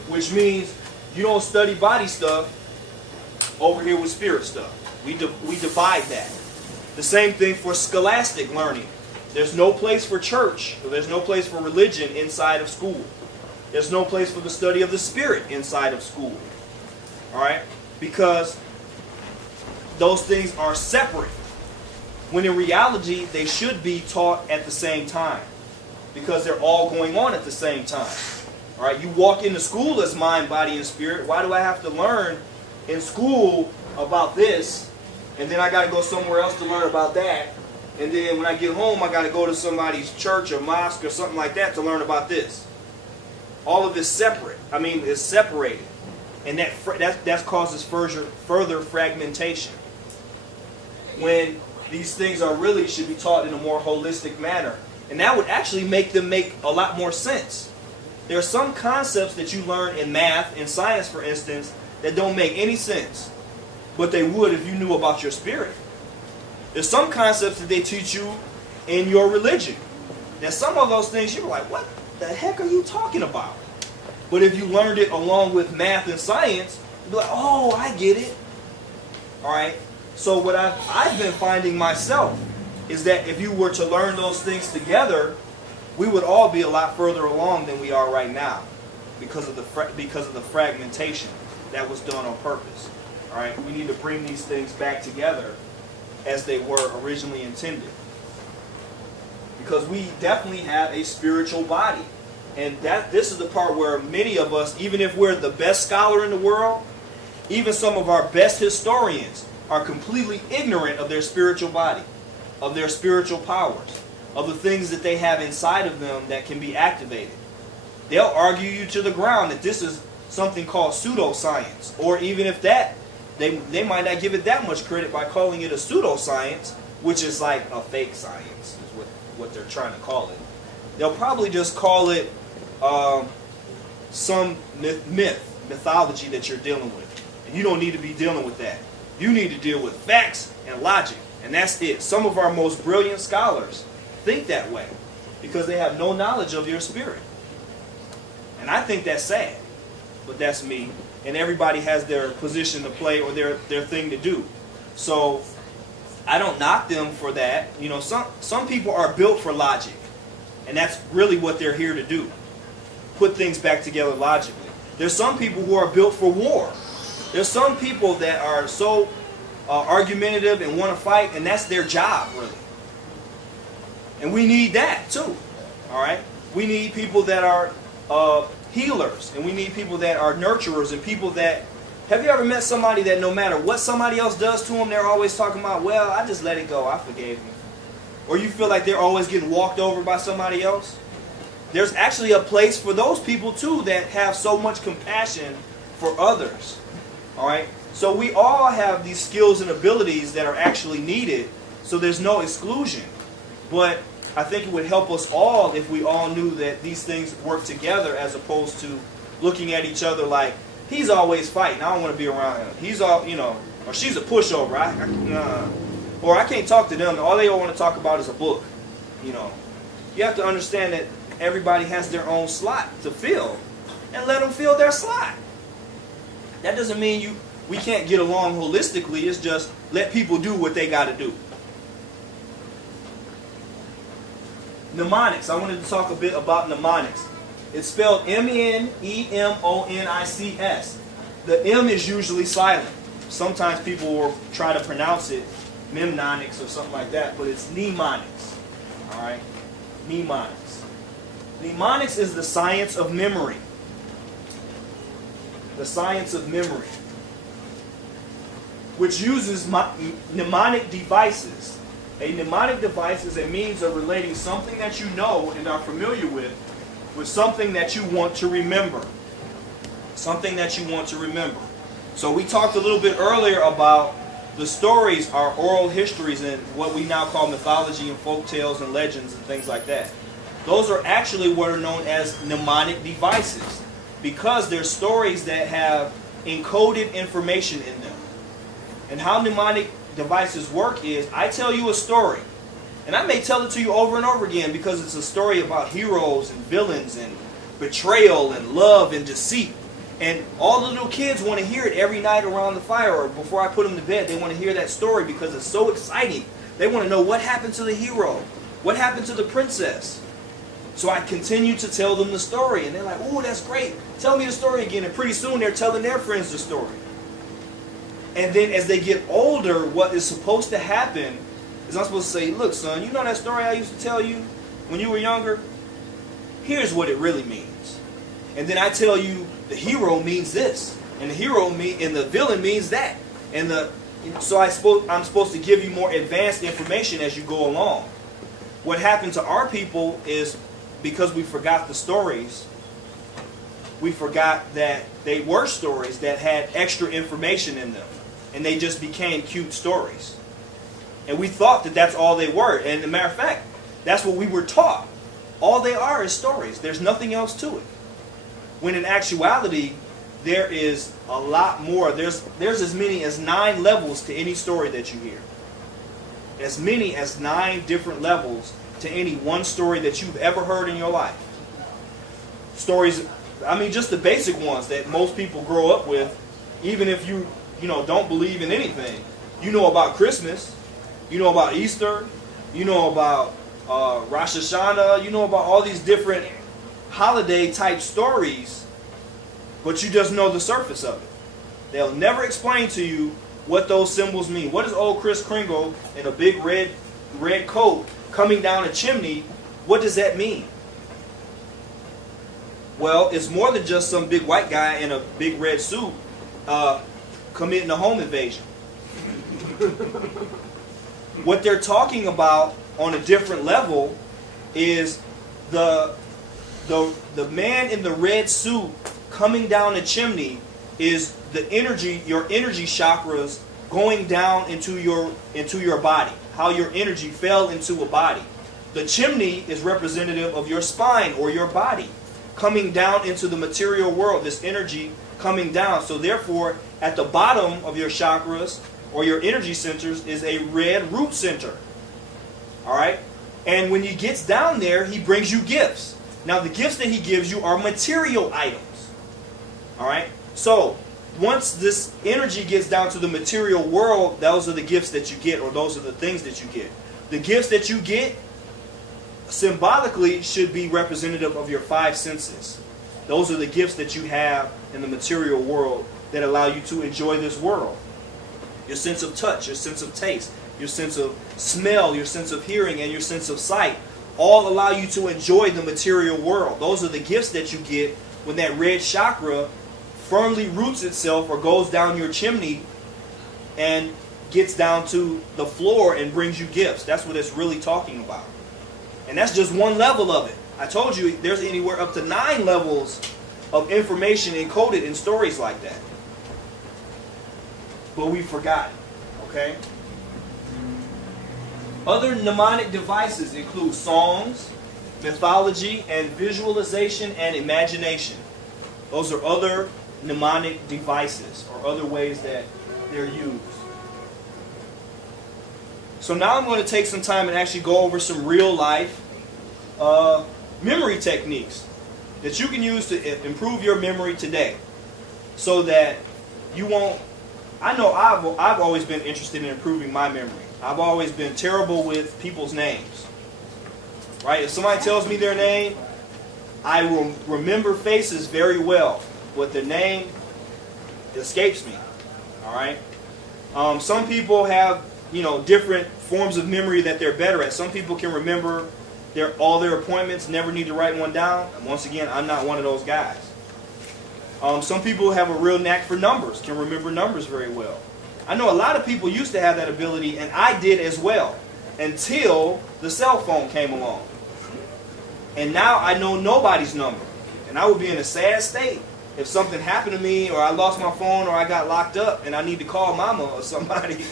which means you don't study body stuff over here with spirit stuff. We divide that. The same thing for scholastic learning. There's no place for church, or there's no place for religion inside of school. There's no place for the study of the spirit inside of school. All right, because those things are separate. When in reality, they should be taught at the same time, because they're all going on at the same time. All right, you walk into school as mind, body, and spirit. Why do I have to learn in school about this, and then I got to go somewhere else to learn about that, and then when I get home, I got to go to somebody's church or mosque or something like that to learn about this? All of this separate. It's separated, and that causes further fragmentation. When these things should be taught in a more holistic manner. And that would actually make them make a lot more sense. There are some concepts that you learn in math, in science for instance, that don't make any sense. But they would if you knew about your spirit. There's some concepts that they teach you in your religion. Now some of those things you're like, what the heck are you talking about? But if you learned it along with math and science, you'd be like, oh, I get it. Alright? So what I've been finding myself is that if you were to learn those things together, we would all be a lot further along than we are right now, because of the fragmentation that was done on purpose. All right, we need to bring these things back together as they were originally intended, because we definitely have a spiritual body, and this is the part where many of us, even if we're the best scholar in the world, even some of our best historians are completely ignorant of their spiritual body, of their spiritual powers, of the things that they have inside of them that can be activated. They'll argue you to the ground that this is something called pseudoscience, or even if that, they might not give it that much credit by calling it a pseudoscience, which is like a fake science, is what they're trying to call it. They'll probably just call it some mythology that you're dealing with. And you don't need to be dealing with that. You need to deal with facts and logic, and that's it. Some of our most brilliant scholars think that way because they have no knowledge of your spirit. And I think that's sad, but that's me. And everybody has their position to play or their thing to do. So I don't knock them for that. Some people are built for logic, and that's really what they're here to do. Put things back together logically. There's some people who are built for war. There's some people that are so argumentative and want to fight, and that's their job, really. And we need that, too. All right? We need people that are healers, and we need people that are nurturers, and people that... Have you ever met somebody that no matter what somebody else does to them, they're always talking about, well, I just let it go, I forgave them. Or you feel like they're always getting walked over by somebody else? There's actually a place for those people, too, that have so much compassion for others. All right, so we all have these skills and abilities that are actually needed, so there's no exclusion. But I think it would help us all if we all knew that these things work together, as opposed to looking at each other like, he's always fighting, I don't want to be around him. He's all, or she's a pushover. Or I can't talk to them. All they want to talk about is a book. You know, you have to understand that everybody has their own slot to fill, and let them fill their slot. That doesn't mean we can't get along holistically. It's just let people do what they got to do. Mnemonics. I wanted to talk a bit about mnemonics. It's spelled M-E-M-O-N-I-C-S. The M is usually silent. Sometimes people will try to pronounce it mnemonics or something like that, but it's mnemonics. All right? Mnemonics. Mnemonics is the science of memory. The science of memory, which uses mnemonic devices. A mnemonic device is a means of relating something that you know and are familiar with something that you want to remember. Something that you want to remember. So we talked a little bit earlier about the stories, our oral histories, and what we now call mythology and folk tales and legends and things like that. Those are actually what are known as mnemonic devices, because they're stories that have encoded information in them. And how mnemonic devices work is, I tell you a story, and I may tell it to you over and over again because it's a story about heroes and villains and betrayal and love and deceit. And all the little kids want to hear it every night around the fire, or before I put them to bed. They want to hear that story because it's so exciting. They want to know what happened to the hero, what happened to the princess. So I continue to tell them the story, and they're like, "Oh, that's great. Tell me the story again." And pretty soon they're telling their friends the story. And then as they get older, what is supposed to happen is I'm supposed to say, "Look, son, you know that story I used to tell you when you were younger? Here's what it really means." And then I tell you the hero means this, and the villain means that. So I'm supposed to give you more advanced information as you go along. What happened to our people is, because we forgot the stories, we forgot that they were stories that had extra information in them. And they just became cute stories. And we thought that that's all they were. And as a matter of fact, that's what we were taught. All they are is stories. There's nothing else to it. When in actuality, there is a lot more. There's as many as 9 levels to any story that you hear. As many as 9 different levels to any one story that you've ever heard in your life. Stories, I mean, just the basic ones that most people grow up with, even if you don't believe in anything. You know about Christmas, you know about Easter, you know about Rosh Hashanah, you know about all these different holiday type stories, but you just know the surface of it. They'll never explain to you what those symbols mean. What is old Kris Kringle in a big red coat coming down a chimney? What does that mean? Well, it's more than just some big white guy in a big red suit committing a home invasion. What they're talking about on a different level is the man in the red suit coming down a chimney is the energy, your energy chakras going down into your body. How your energy fell into a body. The chimney is representative of your spine or your body coming down into the material world. This energy coming down. So therefore, at the bottom of your chakras or your energy centers is a red root center. All right? And when he gets down there, he brings you gifts. Now, the gifts that he gives you are material items. All right? So, once this energy gets down to the material world, those are the gifts that you get, or those are the things that you get. The gifts that you get symbolically should be representative of your 5 senses. Those are the gifts that you have in the material world that allow you to enjoy this world. Your sense of touch, your sense of taste, your sense of smell, your sense of hearing, and your sense of sight all allow you to enjoy the material world. Those are the gifts that you get when that red chakra firmly roots itself or goes down your chimney and gets down to the floor and brings you gifts. That's what it's really talking about. And that's just one level of it. I told you there's anywhere up to 9 levels of information encoded in stories like that. But we forgot it. Okay? Other mnemonic devices include songs, mythology, and visualization and imagination. Those are other mnemonic devices or other ways that they're used. So now I'm going to take some time and actually go over some real life memory techniques that you can use to improve your memory today, so that you won't. I know I've always been interested in improving my memory. I've always been terrible with people's names. Right? If somebody tells me their name, I will remember faces very well, but their name escapes me. All right. Some people have, different forms of memory that they're better at. Some people can remember all their appointments, never need to write one down. And once again, I'm not one of those guys. Some people have a real knack for numbers, can remember numbers very well. I know a lot of people used to have that ability, and I did as well, until the cell phone came along. And now I know nobody's number. And I would be in a sad state if something happened to me, or I lost my phone, or I got locked up, and I need to call mama or somebody.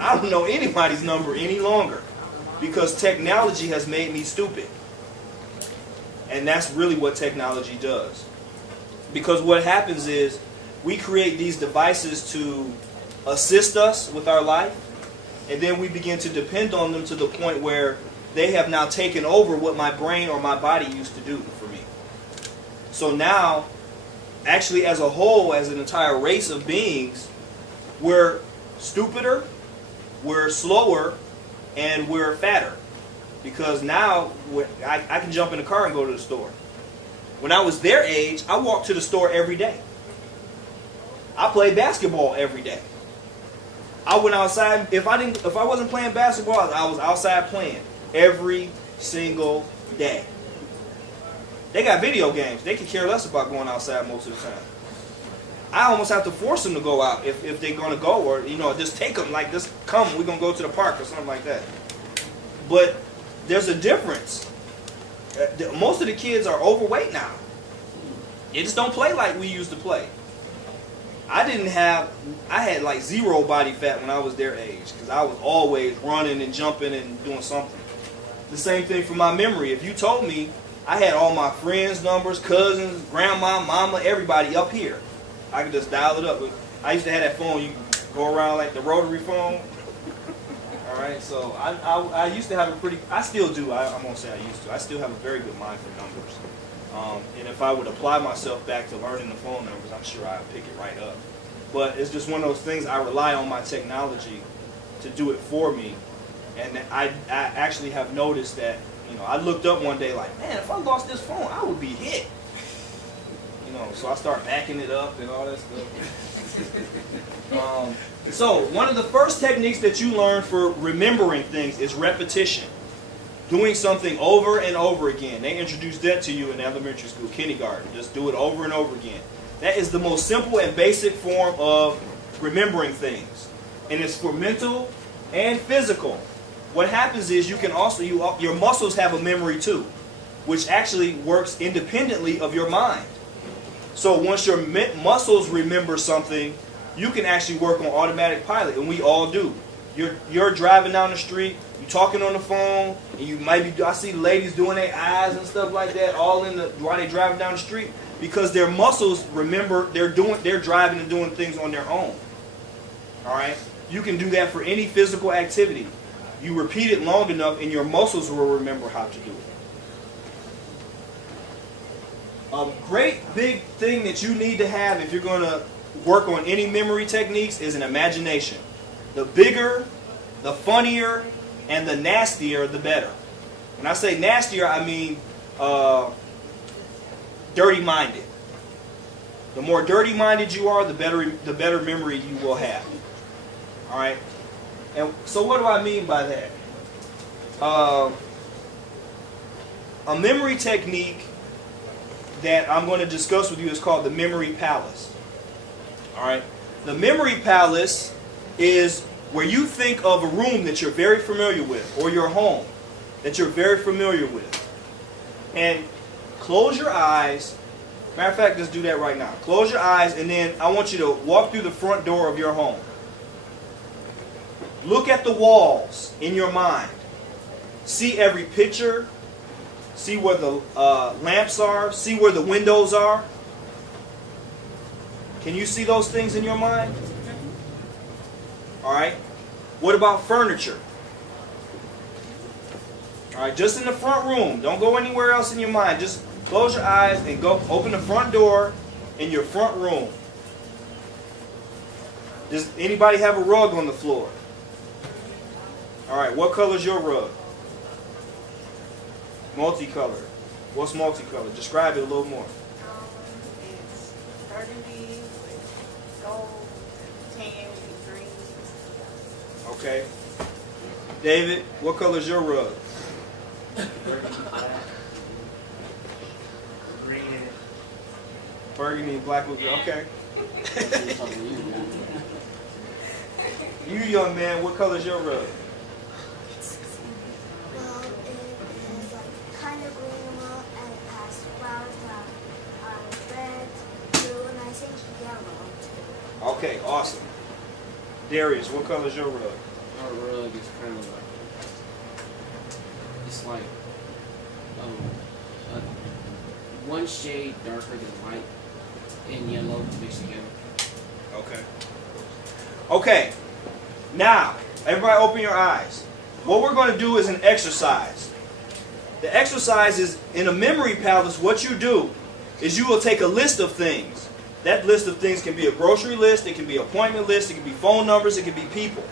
I don't know anybody's number any longer, because technology has made me stupid. And that's really what technology does. Because what happens is we create these devices to assist us with our life, and then we begin to depend on them to the point where they have now taken over what my brain or my body used to do for me. So now, actually as a whole, as an entire race of beings, we're stupider, we're slower, and we're fatter. Because now I can jump in the car and go to the store. When I was their age, I walked to the store every day. I played basketball every day. I went outside. If I wasn't playing basketball, I was outside playing every single day. They got video games. They could care less about going outside most of the time. I almost have to force them to go out if they're going to go, or just take them like this. Come, we're going to go to the park or something like that. But there's a difference. Most of the kids are overweight now. They just don't play like we used to play. I had like zero body fat when I was their age, because I was always running and jumping and doing something. The same thing for my memory. If you told me, I had all my friends' numbers, cousins, grandma, mama, everybody up here. I could just dial it up. I used to have that phone, you go around like the rotary phone. All right, so I used to have I still do, I won't say I used to. I still have a very good mind for numbers. And if I would apply myself back to learning the phone numbers, I'm sure I'd pick it right up. But it's just one of those things, I rely on my technology to do it for me. And I actually have noticed that, I looked up one day like, man, if I lost this phone, I would be hit. So I start backing it up and all that stuff. So one of the first techniques that you learn for remembering things is repetition. Doing something over and over again. They introduced that to you in elementary school, kindergarten. Just do it over and over again. That is the most simple and basic form of remembering things. And it's for mental and physical. What happens is you can also, your muscles have a memory too, which actually works independently of your mind. So once your muscles remember something, you can actually work on automatic pilot, and we all do. You're driving down the street, you're talking on the phone, and you might be, I see ladies doing their eyes and stuff like that, all while they're driving down the street, because their muscles remember they're driving and doing things on their own. All right? You can do that for any physical activity. You repeat it long enough, and your muscles will remember how to do it. A great big thing that you need to have if you're going to work on any memory techniques is an imagination. The bigger, the funnier, and the nastier, the better. When I say nastier, I mean dirty-minded. The more dirty-minded you are, the better memory you will have. All right. And so, what do I mean by that? A memory technique that I'm going to discuss with you is called the memory palace. All right. The memory palace is where you think of a room that you're very familiar with, or your home that you're very familiar with, and close your eyes. Matter of fact, just do that right now. Close your eyes, and then I want you to walk through the front door of your home. Look at the walls in your mind. See every picture. See where the lamps are. See where the windows are. Can you see those things in your mind? All right. What about furniture? All right, just in the front room. Don't go anywhere else in your mind. Just close your eyes and go open the front door in your front room. Does anybody have a rug on the floor? All right, what color is your rug? Multicolored. What's multicolored? Describe it a little more. It's burgundy with gold, tan, and green. Okay. David, what color is your rug? Green. Burgundy and black. Okay. You young man, what color is your rug? Well, it is like kind of green and it has flowers that are red, blue, and I think yellow too. Okay, awesome. Darius, what color is your rug? Our rug is kind of like, it's like, one shade darker than white and yellow mixed together. Okay. Okay. Now, everybody open your eyes. What we're going to do is an exercise. The exercise is in a memory palace. What you do is you will take a list of things. That list of things can be a grocery list, it can be an appointment list, it can be phone numbers, it can be people.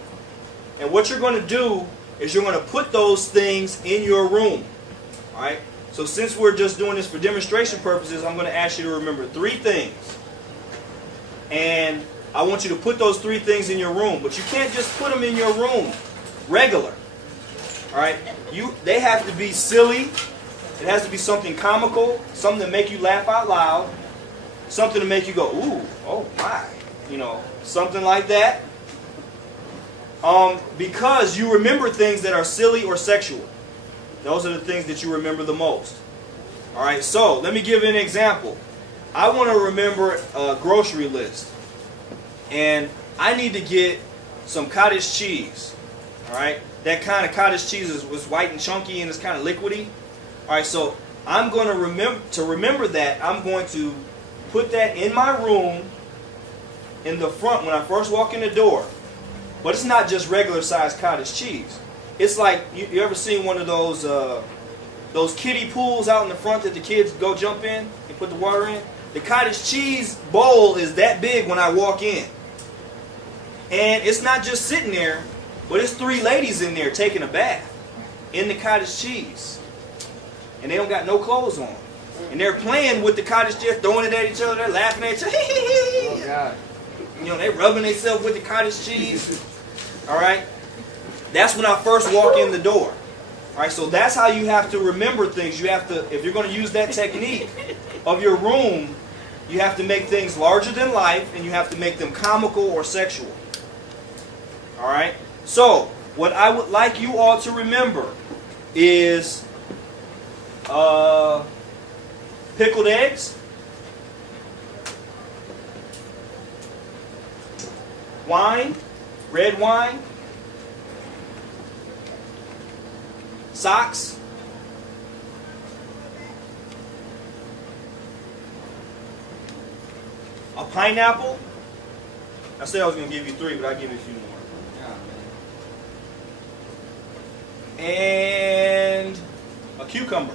And what you're going to do is you're going to put those things in your room. All right? So since we're just doing this for demonstration purposes, I'm going to ask you to remember 3 things. And I want you to put those 3 things in your room. But you can't just put them in your room regular. All right? They have to be silly. It has to be something comical, something that make you laugh out loud, something to make you go, ooh, oh my, something like that. Because you remember things that are silly or sexual. Those are the things that you remember the most. All right, so let me give you an example. I want to remember a grocery list. And I need to get some cottage cheese. All right, that kind of cottage cheese was white and chunky and it's kind of liquidy. All right, so I'm going to remember that. I'm going to put that in my room in the front when I first walk in the door. But it's not just regular sized cottage cheese. It's like, you ever seen one of those kiddie pools out in the front that the kids go jump in and put the water in? The cottage cheese bowl is that big when I walk in. And it's not just sitting there, but it's 3 ladies in there taking a bath in the cottage cheese. And they don't got no clothes on. And they're playing with the cottage cheese, throwing it at each other, they're laughing at each other. Oh, God. They're rubbing themselves with the cottage cheese. All right? That's when I first walk in the door. All right, so that's how you have to remember things. You have to, if you're going to use that technique of your room, you have to make things larger than life, and you have to make them comical or sexual. All right? So, what I would like you all to remember is pickled eggs, wine, red wine, socks, a pineapple. I said I was going to give you 3, but I'll give you a few more. And a cucumber.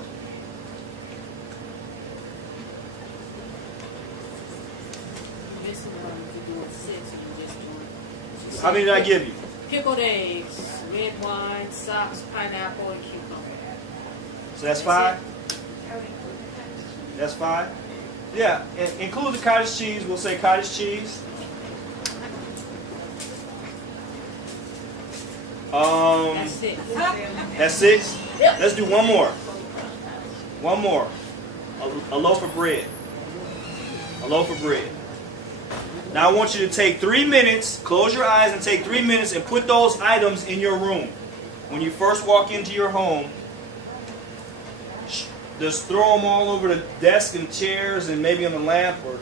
How many did I give you? Pickled eggs, red wine, socks, pineapple, and cucumber. So that's 5? That's 5? Yeah, and include the cottage cheese. We'll say cottage cheese. That's 6. That's 6? Yep. Let's do one more. One more. A loaf of bread. A loaf of bread. Now I want you to take 3 minutes, close your eyes and take 3 minutes and put those items in your room. When you first walk into your home, just throw them all over the desk and chairs and maybe on the lamp or...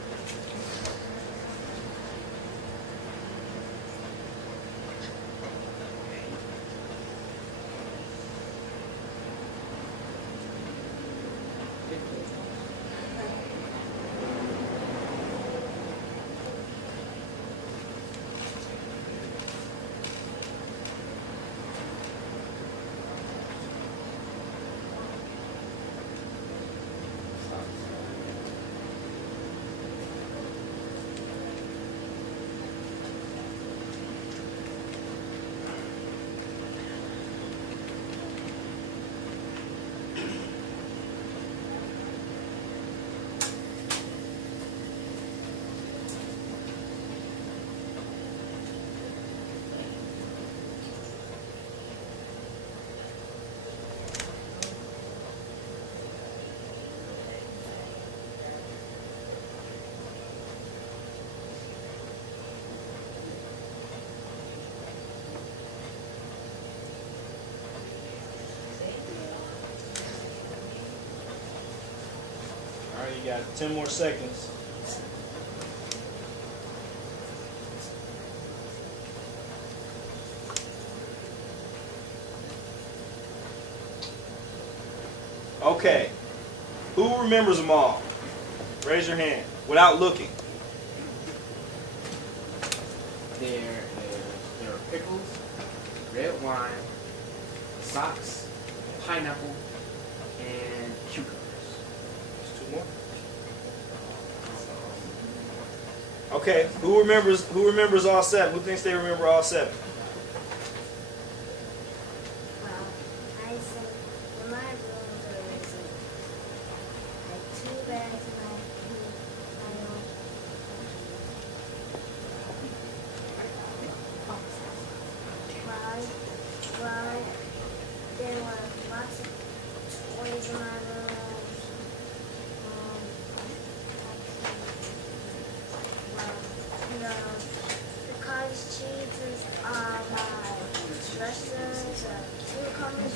You got 10 more seconds. Okay. Who remembers them all? Raise your hand without looking. There are pickles, red wine, socks, pineapple, and cucumbers. There's 2 more. Okay. Who remembers all 7? Who thinks they remember all 7? Well, I said in my room there was like 2 bags and I know. Well, there were lots of toys in my room. The cottage cheeses are my dressers, cucumbers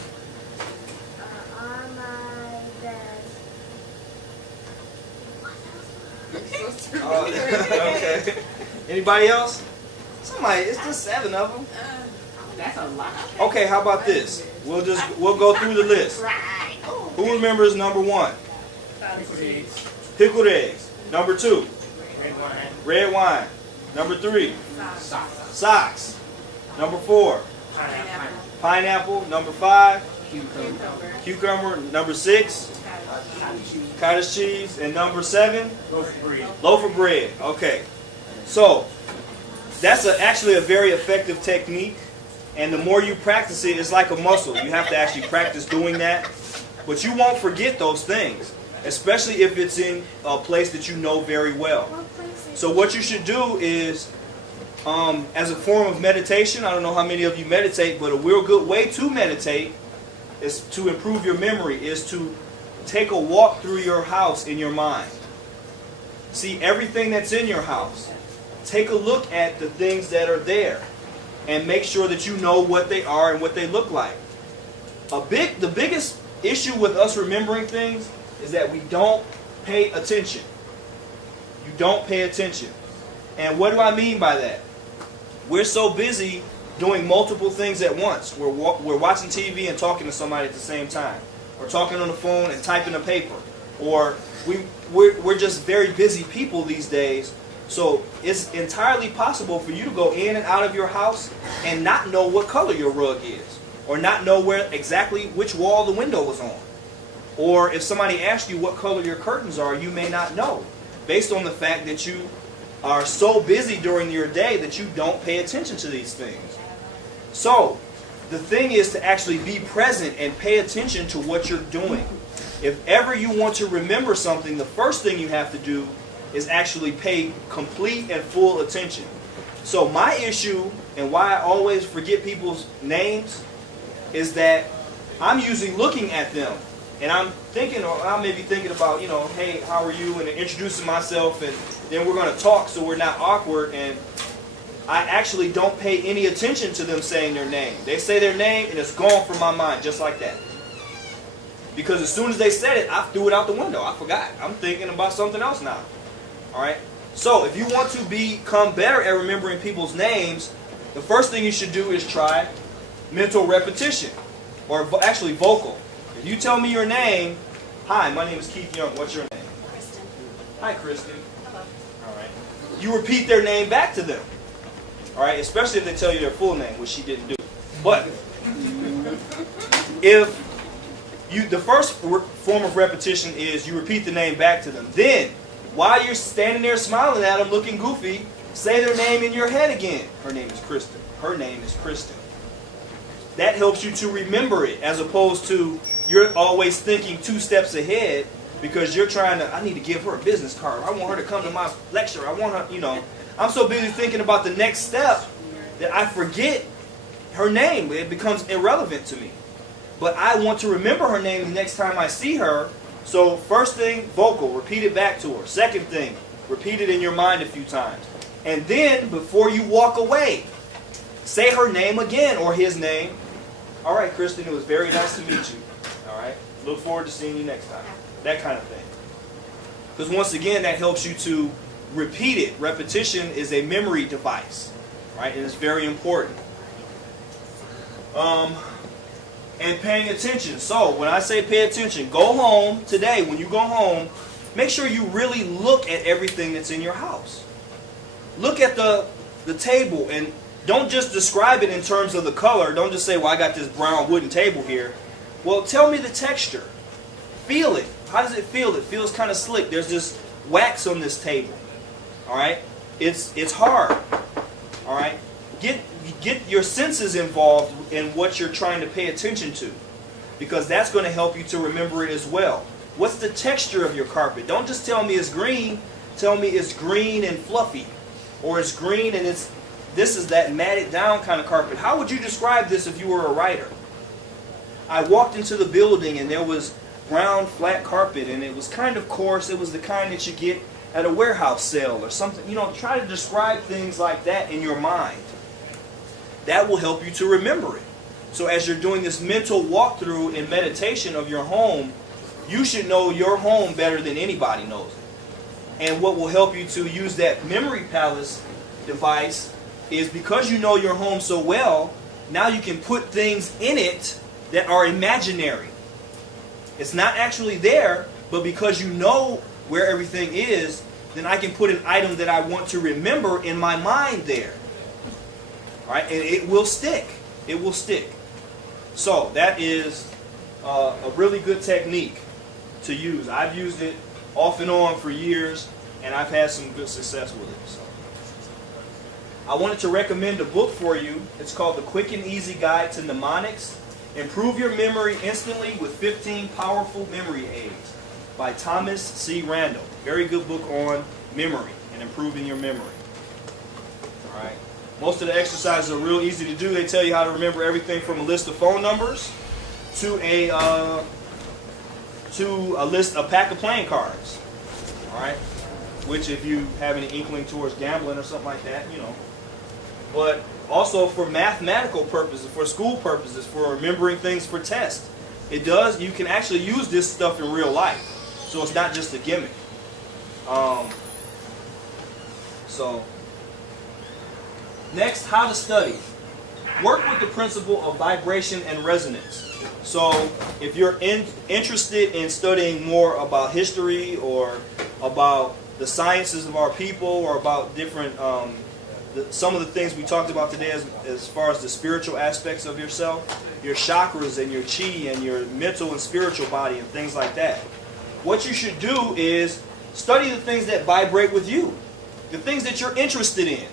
are my bed. Okay. Anybody else? Somebody. It's just 7 of them. That's a lot. Okay. How about this? We'll go through the list. Right. Oh, Who remembers number 1? Pickled eggs. Pickled eggs. Number 2. Red wine. Red wine. Number 3. Socks. Socks. Number 4. Pineapple. Pineapple. Number 5. Cucumber. Cucumber. Number 6. Cottage cheese. And number 7. Loaf of bread. Loaf of bread. Okay. So that's actually a very effective technique. And the more you practice it, it's like a muscle. You have to actually practice doing that. But you won't forget those things, especially if it's in a place that you know very well. So what you should do is, as a form of meditation, I don't know how many of you meditate, but a real good way to meditate is to improve your memory, is to take a walk through your house in your mind. See everything that's in your house. Take a look at the things that are there and make sure that you know what they are and what they look like. The biggest issue with us remembering things is that we don't pay attention. You don't pay attention. And what do I mean by that? We're so busy doing multiple things at once. We're watching TV and talking to somebody at the same time. We're talking on the phone and typing a paper. Or we're just very busy people these days. So it's entirely possible for you to go in and out of your house and not know what color your rug is. Or not know exactly which wall the window was on. Or if somebody asks you what color your curtains are, you may not know. Based on the fact that you are so busy during your day that you don't pay attention to these things. So, the thing is to actually be present and pay attention to what you're doing. If ever you want to remember something, the first thing you have to do is actually pay complete and full attention. So my issue, and why I always forget people's names, is that I'm usually looking at them. And I'm thinking, or I may be thinking about, hey, how are you? And introducing myself, and then we're going to talk so we're not awkward. And I actually don't pay any attention to them saying their name. They say their name, and it's gone from my mind just like that. Because as soon as they said it, I threw it out the window. I forgot. I'm thinking about something else now. All right? So if you want to become better at remembering people's names, the first thing you should do is try mental repetition, or actually vocal. If you tell me your name, hi, my name is Keith Young. What's your name? Kristen. Hi, Kristen. Hello. All right. You repeat their name back to them. All right, especially if they tell you their full name, which she didn't do. But if the first form of repetition is you repeat the name back to them. Then, while you're standing there smiling at them, looking goofy, say their name in your head again. Her name is Kristen. Her name is Kristen. That helps you to remember it, as opposed to you're always thinking 2 steps ahead because you're trying to, I need to give her a business card. I want her to come to my lecture. I want her, I'm so busy thinking about the next step that I forget her name. It becomes irrelevant to me. But I want to remember her name the next time I see her. So first thing, vocal, repeat it back to her. Second thing, repeat it in your mind a few times. And then, before you walk away, say her name again, or his name. All right, Kristen, it was very nice to meet you. All right, look forward to seeing you next time. That kind of thing. Because once again, that helps you to repeat it. Repetition is a memory device, right? And it's very important. And paying attention. So when I say pay attention, go home today. When you go home, make sure you really look at everything that's in your house. Look at the table, and don't just describe it in terms of the color. Don't just say, well, I got this brown wooden table here. Well, tell me the texture. Feel it. How does it feel? It feels kind of slick. There's this wax on this table. All right? It's hard. All right? Get your senses involved in what you're trying to pay attention to, because that's going to help you to remember it as well. What's the texture of your carpet? Don't just tell me it's green. Tell me it's green and fluffy, or it's green and this is that matted down kind of carpet. How would you describe this if you were a writer? I walked into the building and there was brown flat carpet, and it was kind of coarse. It was the kind that you get at a warehouse sale or something. You know, try to describe things like that in your mind. That will help you to remember it. So as you're doing this mental walkthrough and meditation of your home, you should know your home better than anybody knows it. And what will help you to use that memory palace device is, because you know your home so well, now you can put things in it that are imaginary. It's not actually there, but because you know where everything is, then I can put an item that I want to remember in my mind there. All right, and it will stick. It will stick. So that is a really good technique to use. I've used it off and on for years, and I've had some good success with it. So I wanted to recommend a book for you. It's called The Quick and Easy Guide to Mnemonics. Improve Your Memory Instantly with 15 Powerful Memory Aids by Thomas C. Randall. Very good book on memory and improving your memory. All right. Most of the exercises are real easy to do. They tell you how to remember everything from a list of phone numbers to a pack of playing cards. All right. Which, if you have any inkling towards gambling or something like that, you know. But also for mathematical purposes, for school purposes, for remembering things for tests. You can actually use this stuff in real life. So it's not just a gimmick. Next, how to study. Work with the principle of vibration and resonance. So if you're interested in studying more about history or about the sciences of our people, or about different some of the things we talked about today as far as the spiritual aspects of yourself, your chakras and your chi and your mental and spiritual body and things like that, what you should do is study the things that vibrate with you, the things that you're interested in.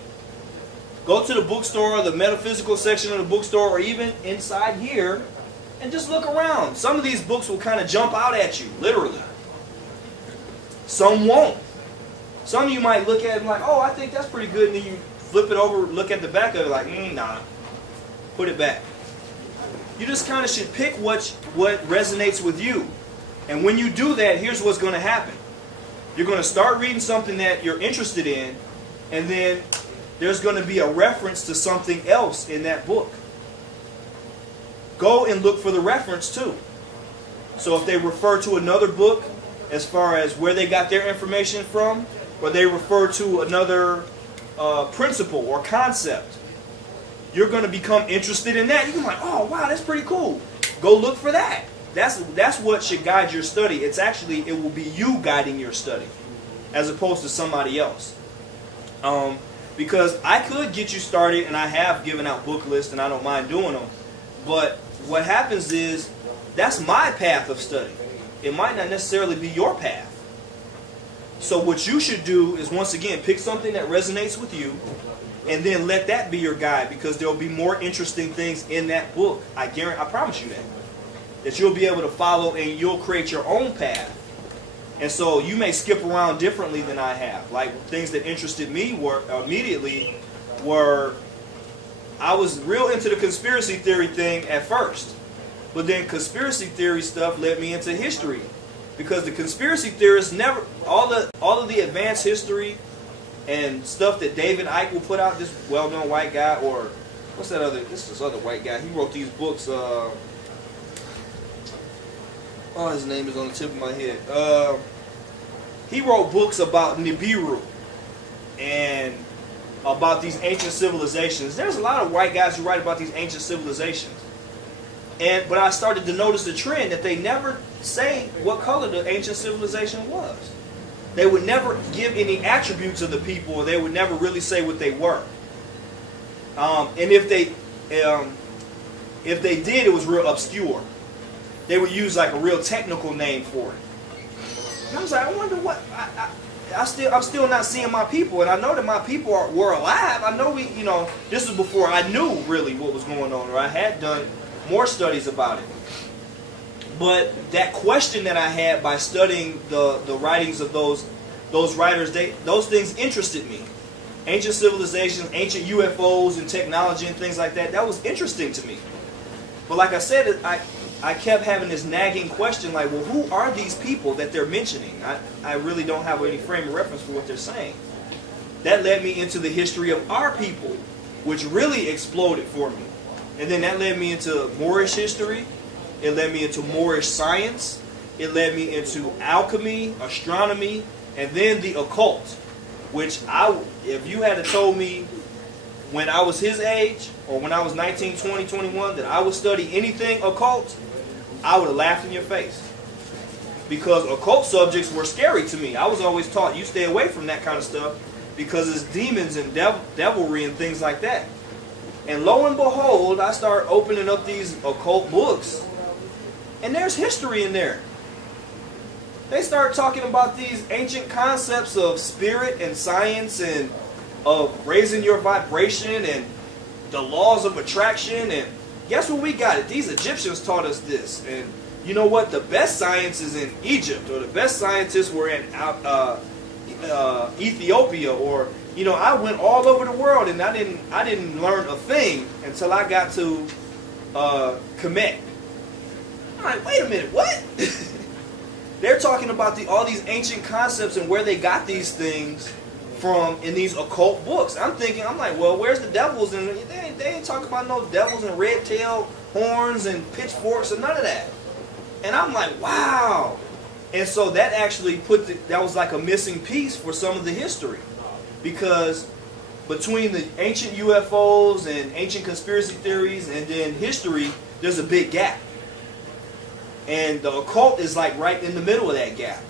Go to the bookstore or the metaphysical section of the bookstore, or even inside here, and just look around. Some of these books will kind of jump out at you, literally. Some won't. Some of you might look at it and like, oh, I think that's pretty good, and then you flip it over, look at the back of it like, nah, put it back. You just kind of should pick what resonates with you. And when you do that, here's what's going to happen. You're going to start reading something that you're interested in, and then there's going to be a reference to something else in that book. Go and look for the reference too. So if they refer to another book as far as where they got their information from, or they refer to another principle or concept, you're going to become interested in that. You're going to be like, oh, wow, that's pretty cool. Go look for that. That's what should guide your study. It will be you guiding your study as opposed to somebody else. Because I could get you started, and I have given out book lists, and I don't mind doing them. But what happens is, that's my path of study. It might not necessarily be your path. So what you should do is, once again, pick something that resonates with you, and then let that be your guide, because there will be more interesting things in that book. I promise you that you'll be able to follow, and you'll create your own path. And so you may skip around differently than I have. Like, things that interested me were I was real into the conspiracy theory thing at first. But then conspiracy theory stuff led me into history. Because the conspiracy theorists all of the advanced history and stuff that David Icke will put out, this well-known white guy, or this other white guy, he wrote these books, his name is on the tip of my head. he wrote books about Nibiru and about these ancient civilizations. There's a lot of white guys who write about these ancient civilizations. But I started to notice the trend that they never say what color the ancient civilization was. They would never give any attributes of the people, or they would never really say what they were. And if they did, it was real obscure. They would use like a real technical name for it. And I was like, I wonder what. I'm still not seeing my people, and I know that my people were alive. I know this was before I knew really what was going on, or I had done more studies about it. But that question that I had by studying the writings of those writers, those things interested me. Ancient civilizations, ancient UFOs and technology and things like that, that was interesting to me. But like I said, I kept having this nagging question like, well, who are these people that they're mentioning? I really don't have any frame of reference for what they're saying. That led me into the history of our people, which really exploded for me. And then that led me into Moorish history. It led me into Moorish science. It led me into alchemy, astronomy, and then the occult, which if you had told me when I was his age, or when I was 19, 20, 21, that I would study anything occult, I would have laughed in your face. Because occult subjects were scary to me. I was always taught, you stay away from that kind of stuff, because it's demons and devilry and things like that. And lo and behold, I start opening up these occult books, and there's history in there. They start talking about these ancient concepts of spirit and science and of raising your vibration and the laws of attraction. And guess what we got? It. These Egyptians taught us this. And you know what? The best science is in Egypt, or the best scientists were in Ethiopia, or I went all over the world, and I didn't learn a thing until I got to Kemet. I'm like, wait a minute, what? They're talking about all these ancient concepts and where they got these things from in these occult books. I'm like, well, where's the devils? And they ain't talking about no devils and red-tailed horns and pitchforks and none of that. And I'm like, wow. And so that actually that was like a missing piece for some of the history. Because between the ancient UFOs and ancient conspiracy theories and then history, there's a big gap. And the occult is like right in the middle of that gap.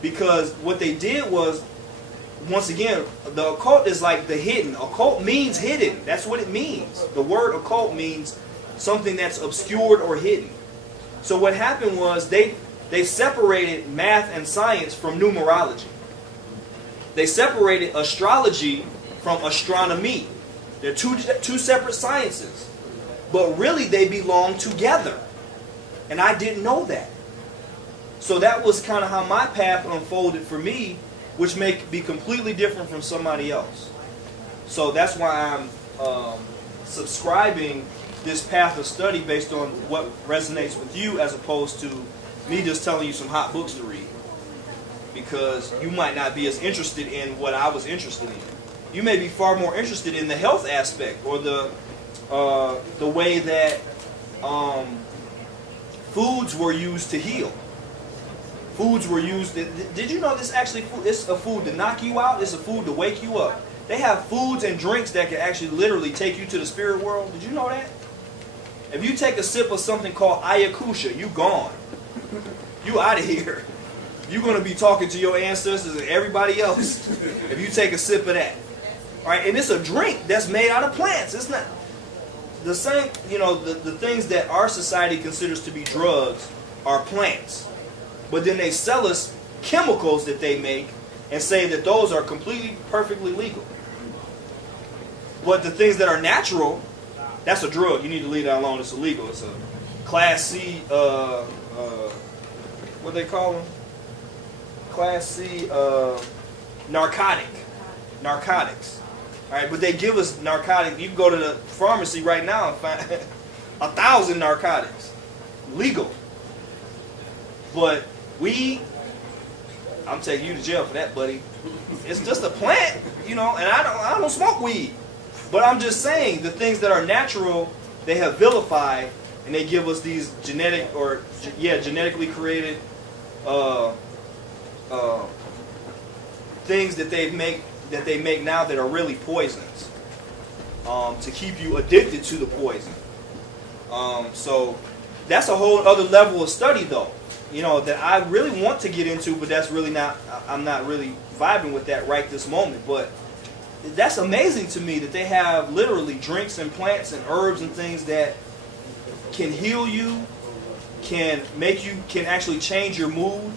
Because what they did was, once again, the occult is like the hidden. Occult means hidden. That's what it means. The word occult means something that's obscured or hidden. So what happened was they separated math and science from numerology. They separated astrology from astronomy. They're two separate sciences. But really they belong together. And I didn't know that. So that was kind of how my path unfolded for me, which may be completely different from somebody else. So that's why I'm subscribing this path of study based on what resonates with you, as opposed to me just telling you some hot books to read. Because you might not be as interested in what I was interested in. You may be far more interested in the health aspect, or the way that foods were used to heal. Foods were used. Did you know this actually? It's a food to knock you out. It's a food to wake you up. They have foods and drinks that can actually literally take you to the spirit world. Did you know that? If you take a sip of something called ayahuasca, you gone. You out of here. You're going to be talking to your ancestors and everybody else if you take a sip of that. All right, and it's a drink that's made out of plants. It's not the same. The things that our society considers to be drugs are plants. But then they sell us chemicals that they make and say that those are completely, perfectly legal. But the things that are natural, that's a drug. You need to leave that alone. It's illegal. It's a Class C, what they call them? Class C narcotics. All right, but they give us narcotics. You can go to the pharmacy right now and find 1,000 narcotics, legal. But weed, I'm taking you to jail for that, buddy. It's just a plant, and I don't smoke weed. But I'm just saying, the things that are natural, they have vilified, and they give us these genetically created things that they make now that are really poisons, to keep you addicted to the poison. So that's a whole other level of study, though, that I really want to get into, but that's really not, I'm not really vibing with that right this moment. But that's amazing to me that they have literally drinks and plants and herbs and things that can heal you, can actually change your mood,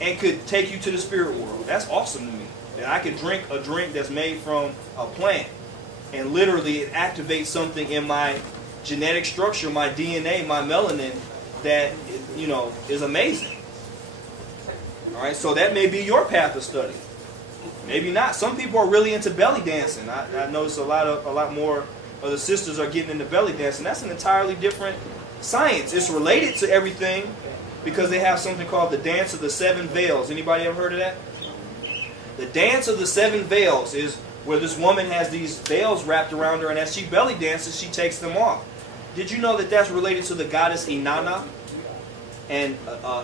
and could take you to the spirit world. That's awesome to me. That I could drink a drink that's made from a plant, and literally it activates something in my genetic structure, my DNA, my melanin, that is amazing. All right, so that may be your path of study. Maybe not. Some people are really into belly dancing. I notice a lot more of the sisters are getting into belly dancing. That's an entirely different science. It's related to everything because they have something called the dance of the seven veils. Anybody ever heard of that? The dance of the seven veils is where this woman has these veils wrapped around her, and as she belly dances, she takes them off. Did you know that that's related to the goddess Inanna and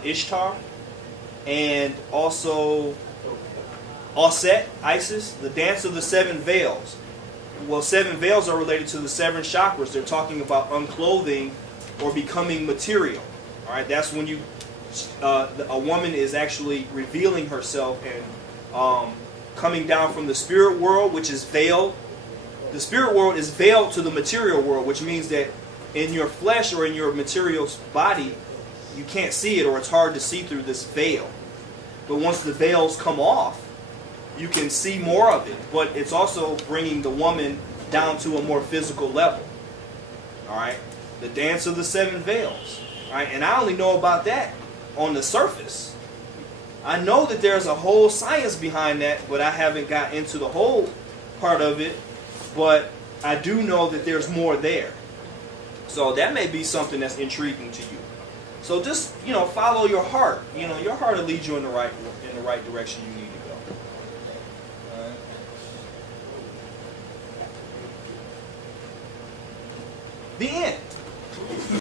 Ishtar, and also Aset, Isis, the dance of the seven veils? Well, seven veils are related to the seven chakras. They're talking about unclothing or becoming material. All right, that's when a woman is actually revealing herself and coming down from the spirit world, which is veiled. The spirit world is veiled to the material world, which means that in your flesh or in your material body, you can't see it, or it's hard to see through this veil. But once the veils come off, you can see more of it. But it's also bringing the woman down to a more physical level. All right? The dance of the seven veils. All right? And I only know about that on the surface. I know that there's a whole science behind that, but I haven't got into the whole part of it. But I do know that there's more there. So that may be something that's intriguing to you. So just, follow your heart. Your heart will lead you in the right direction you need to go. All right. The end.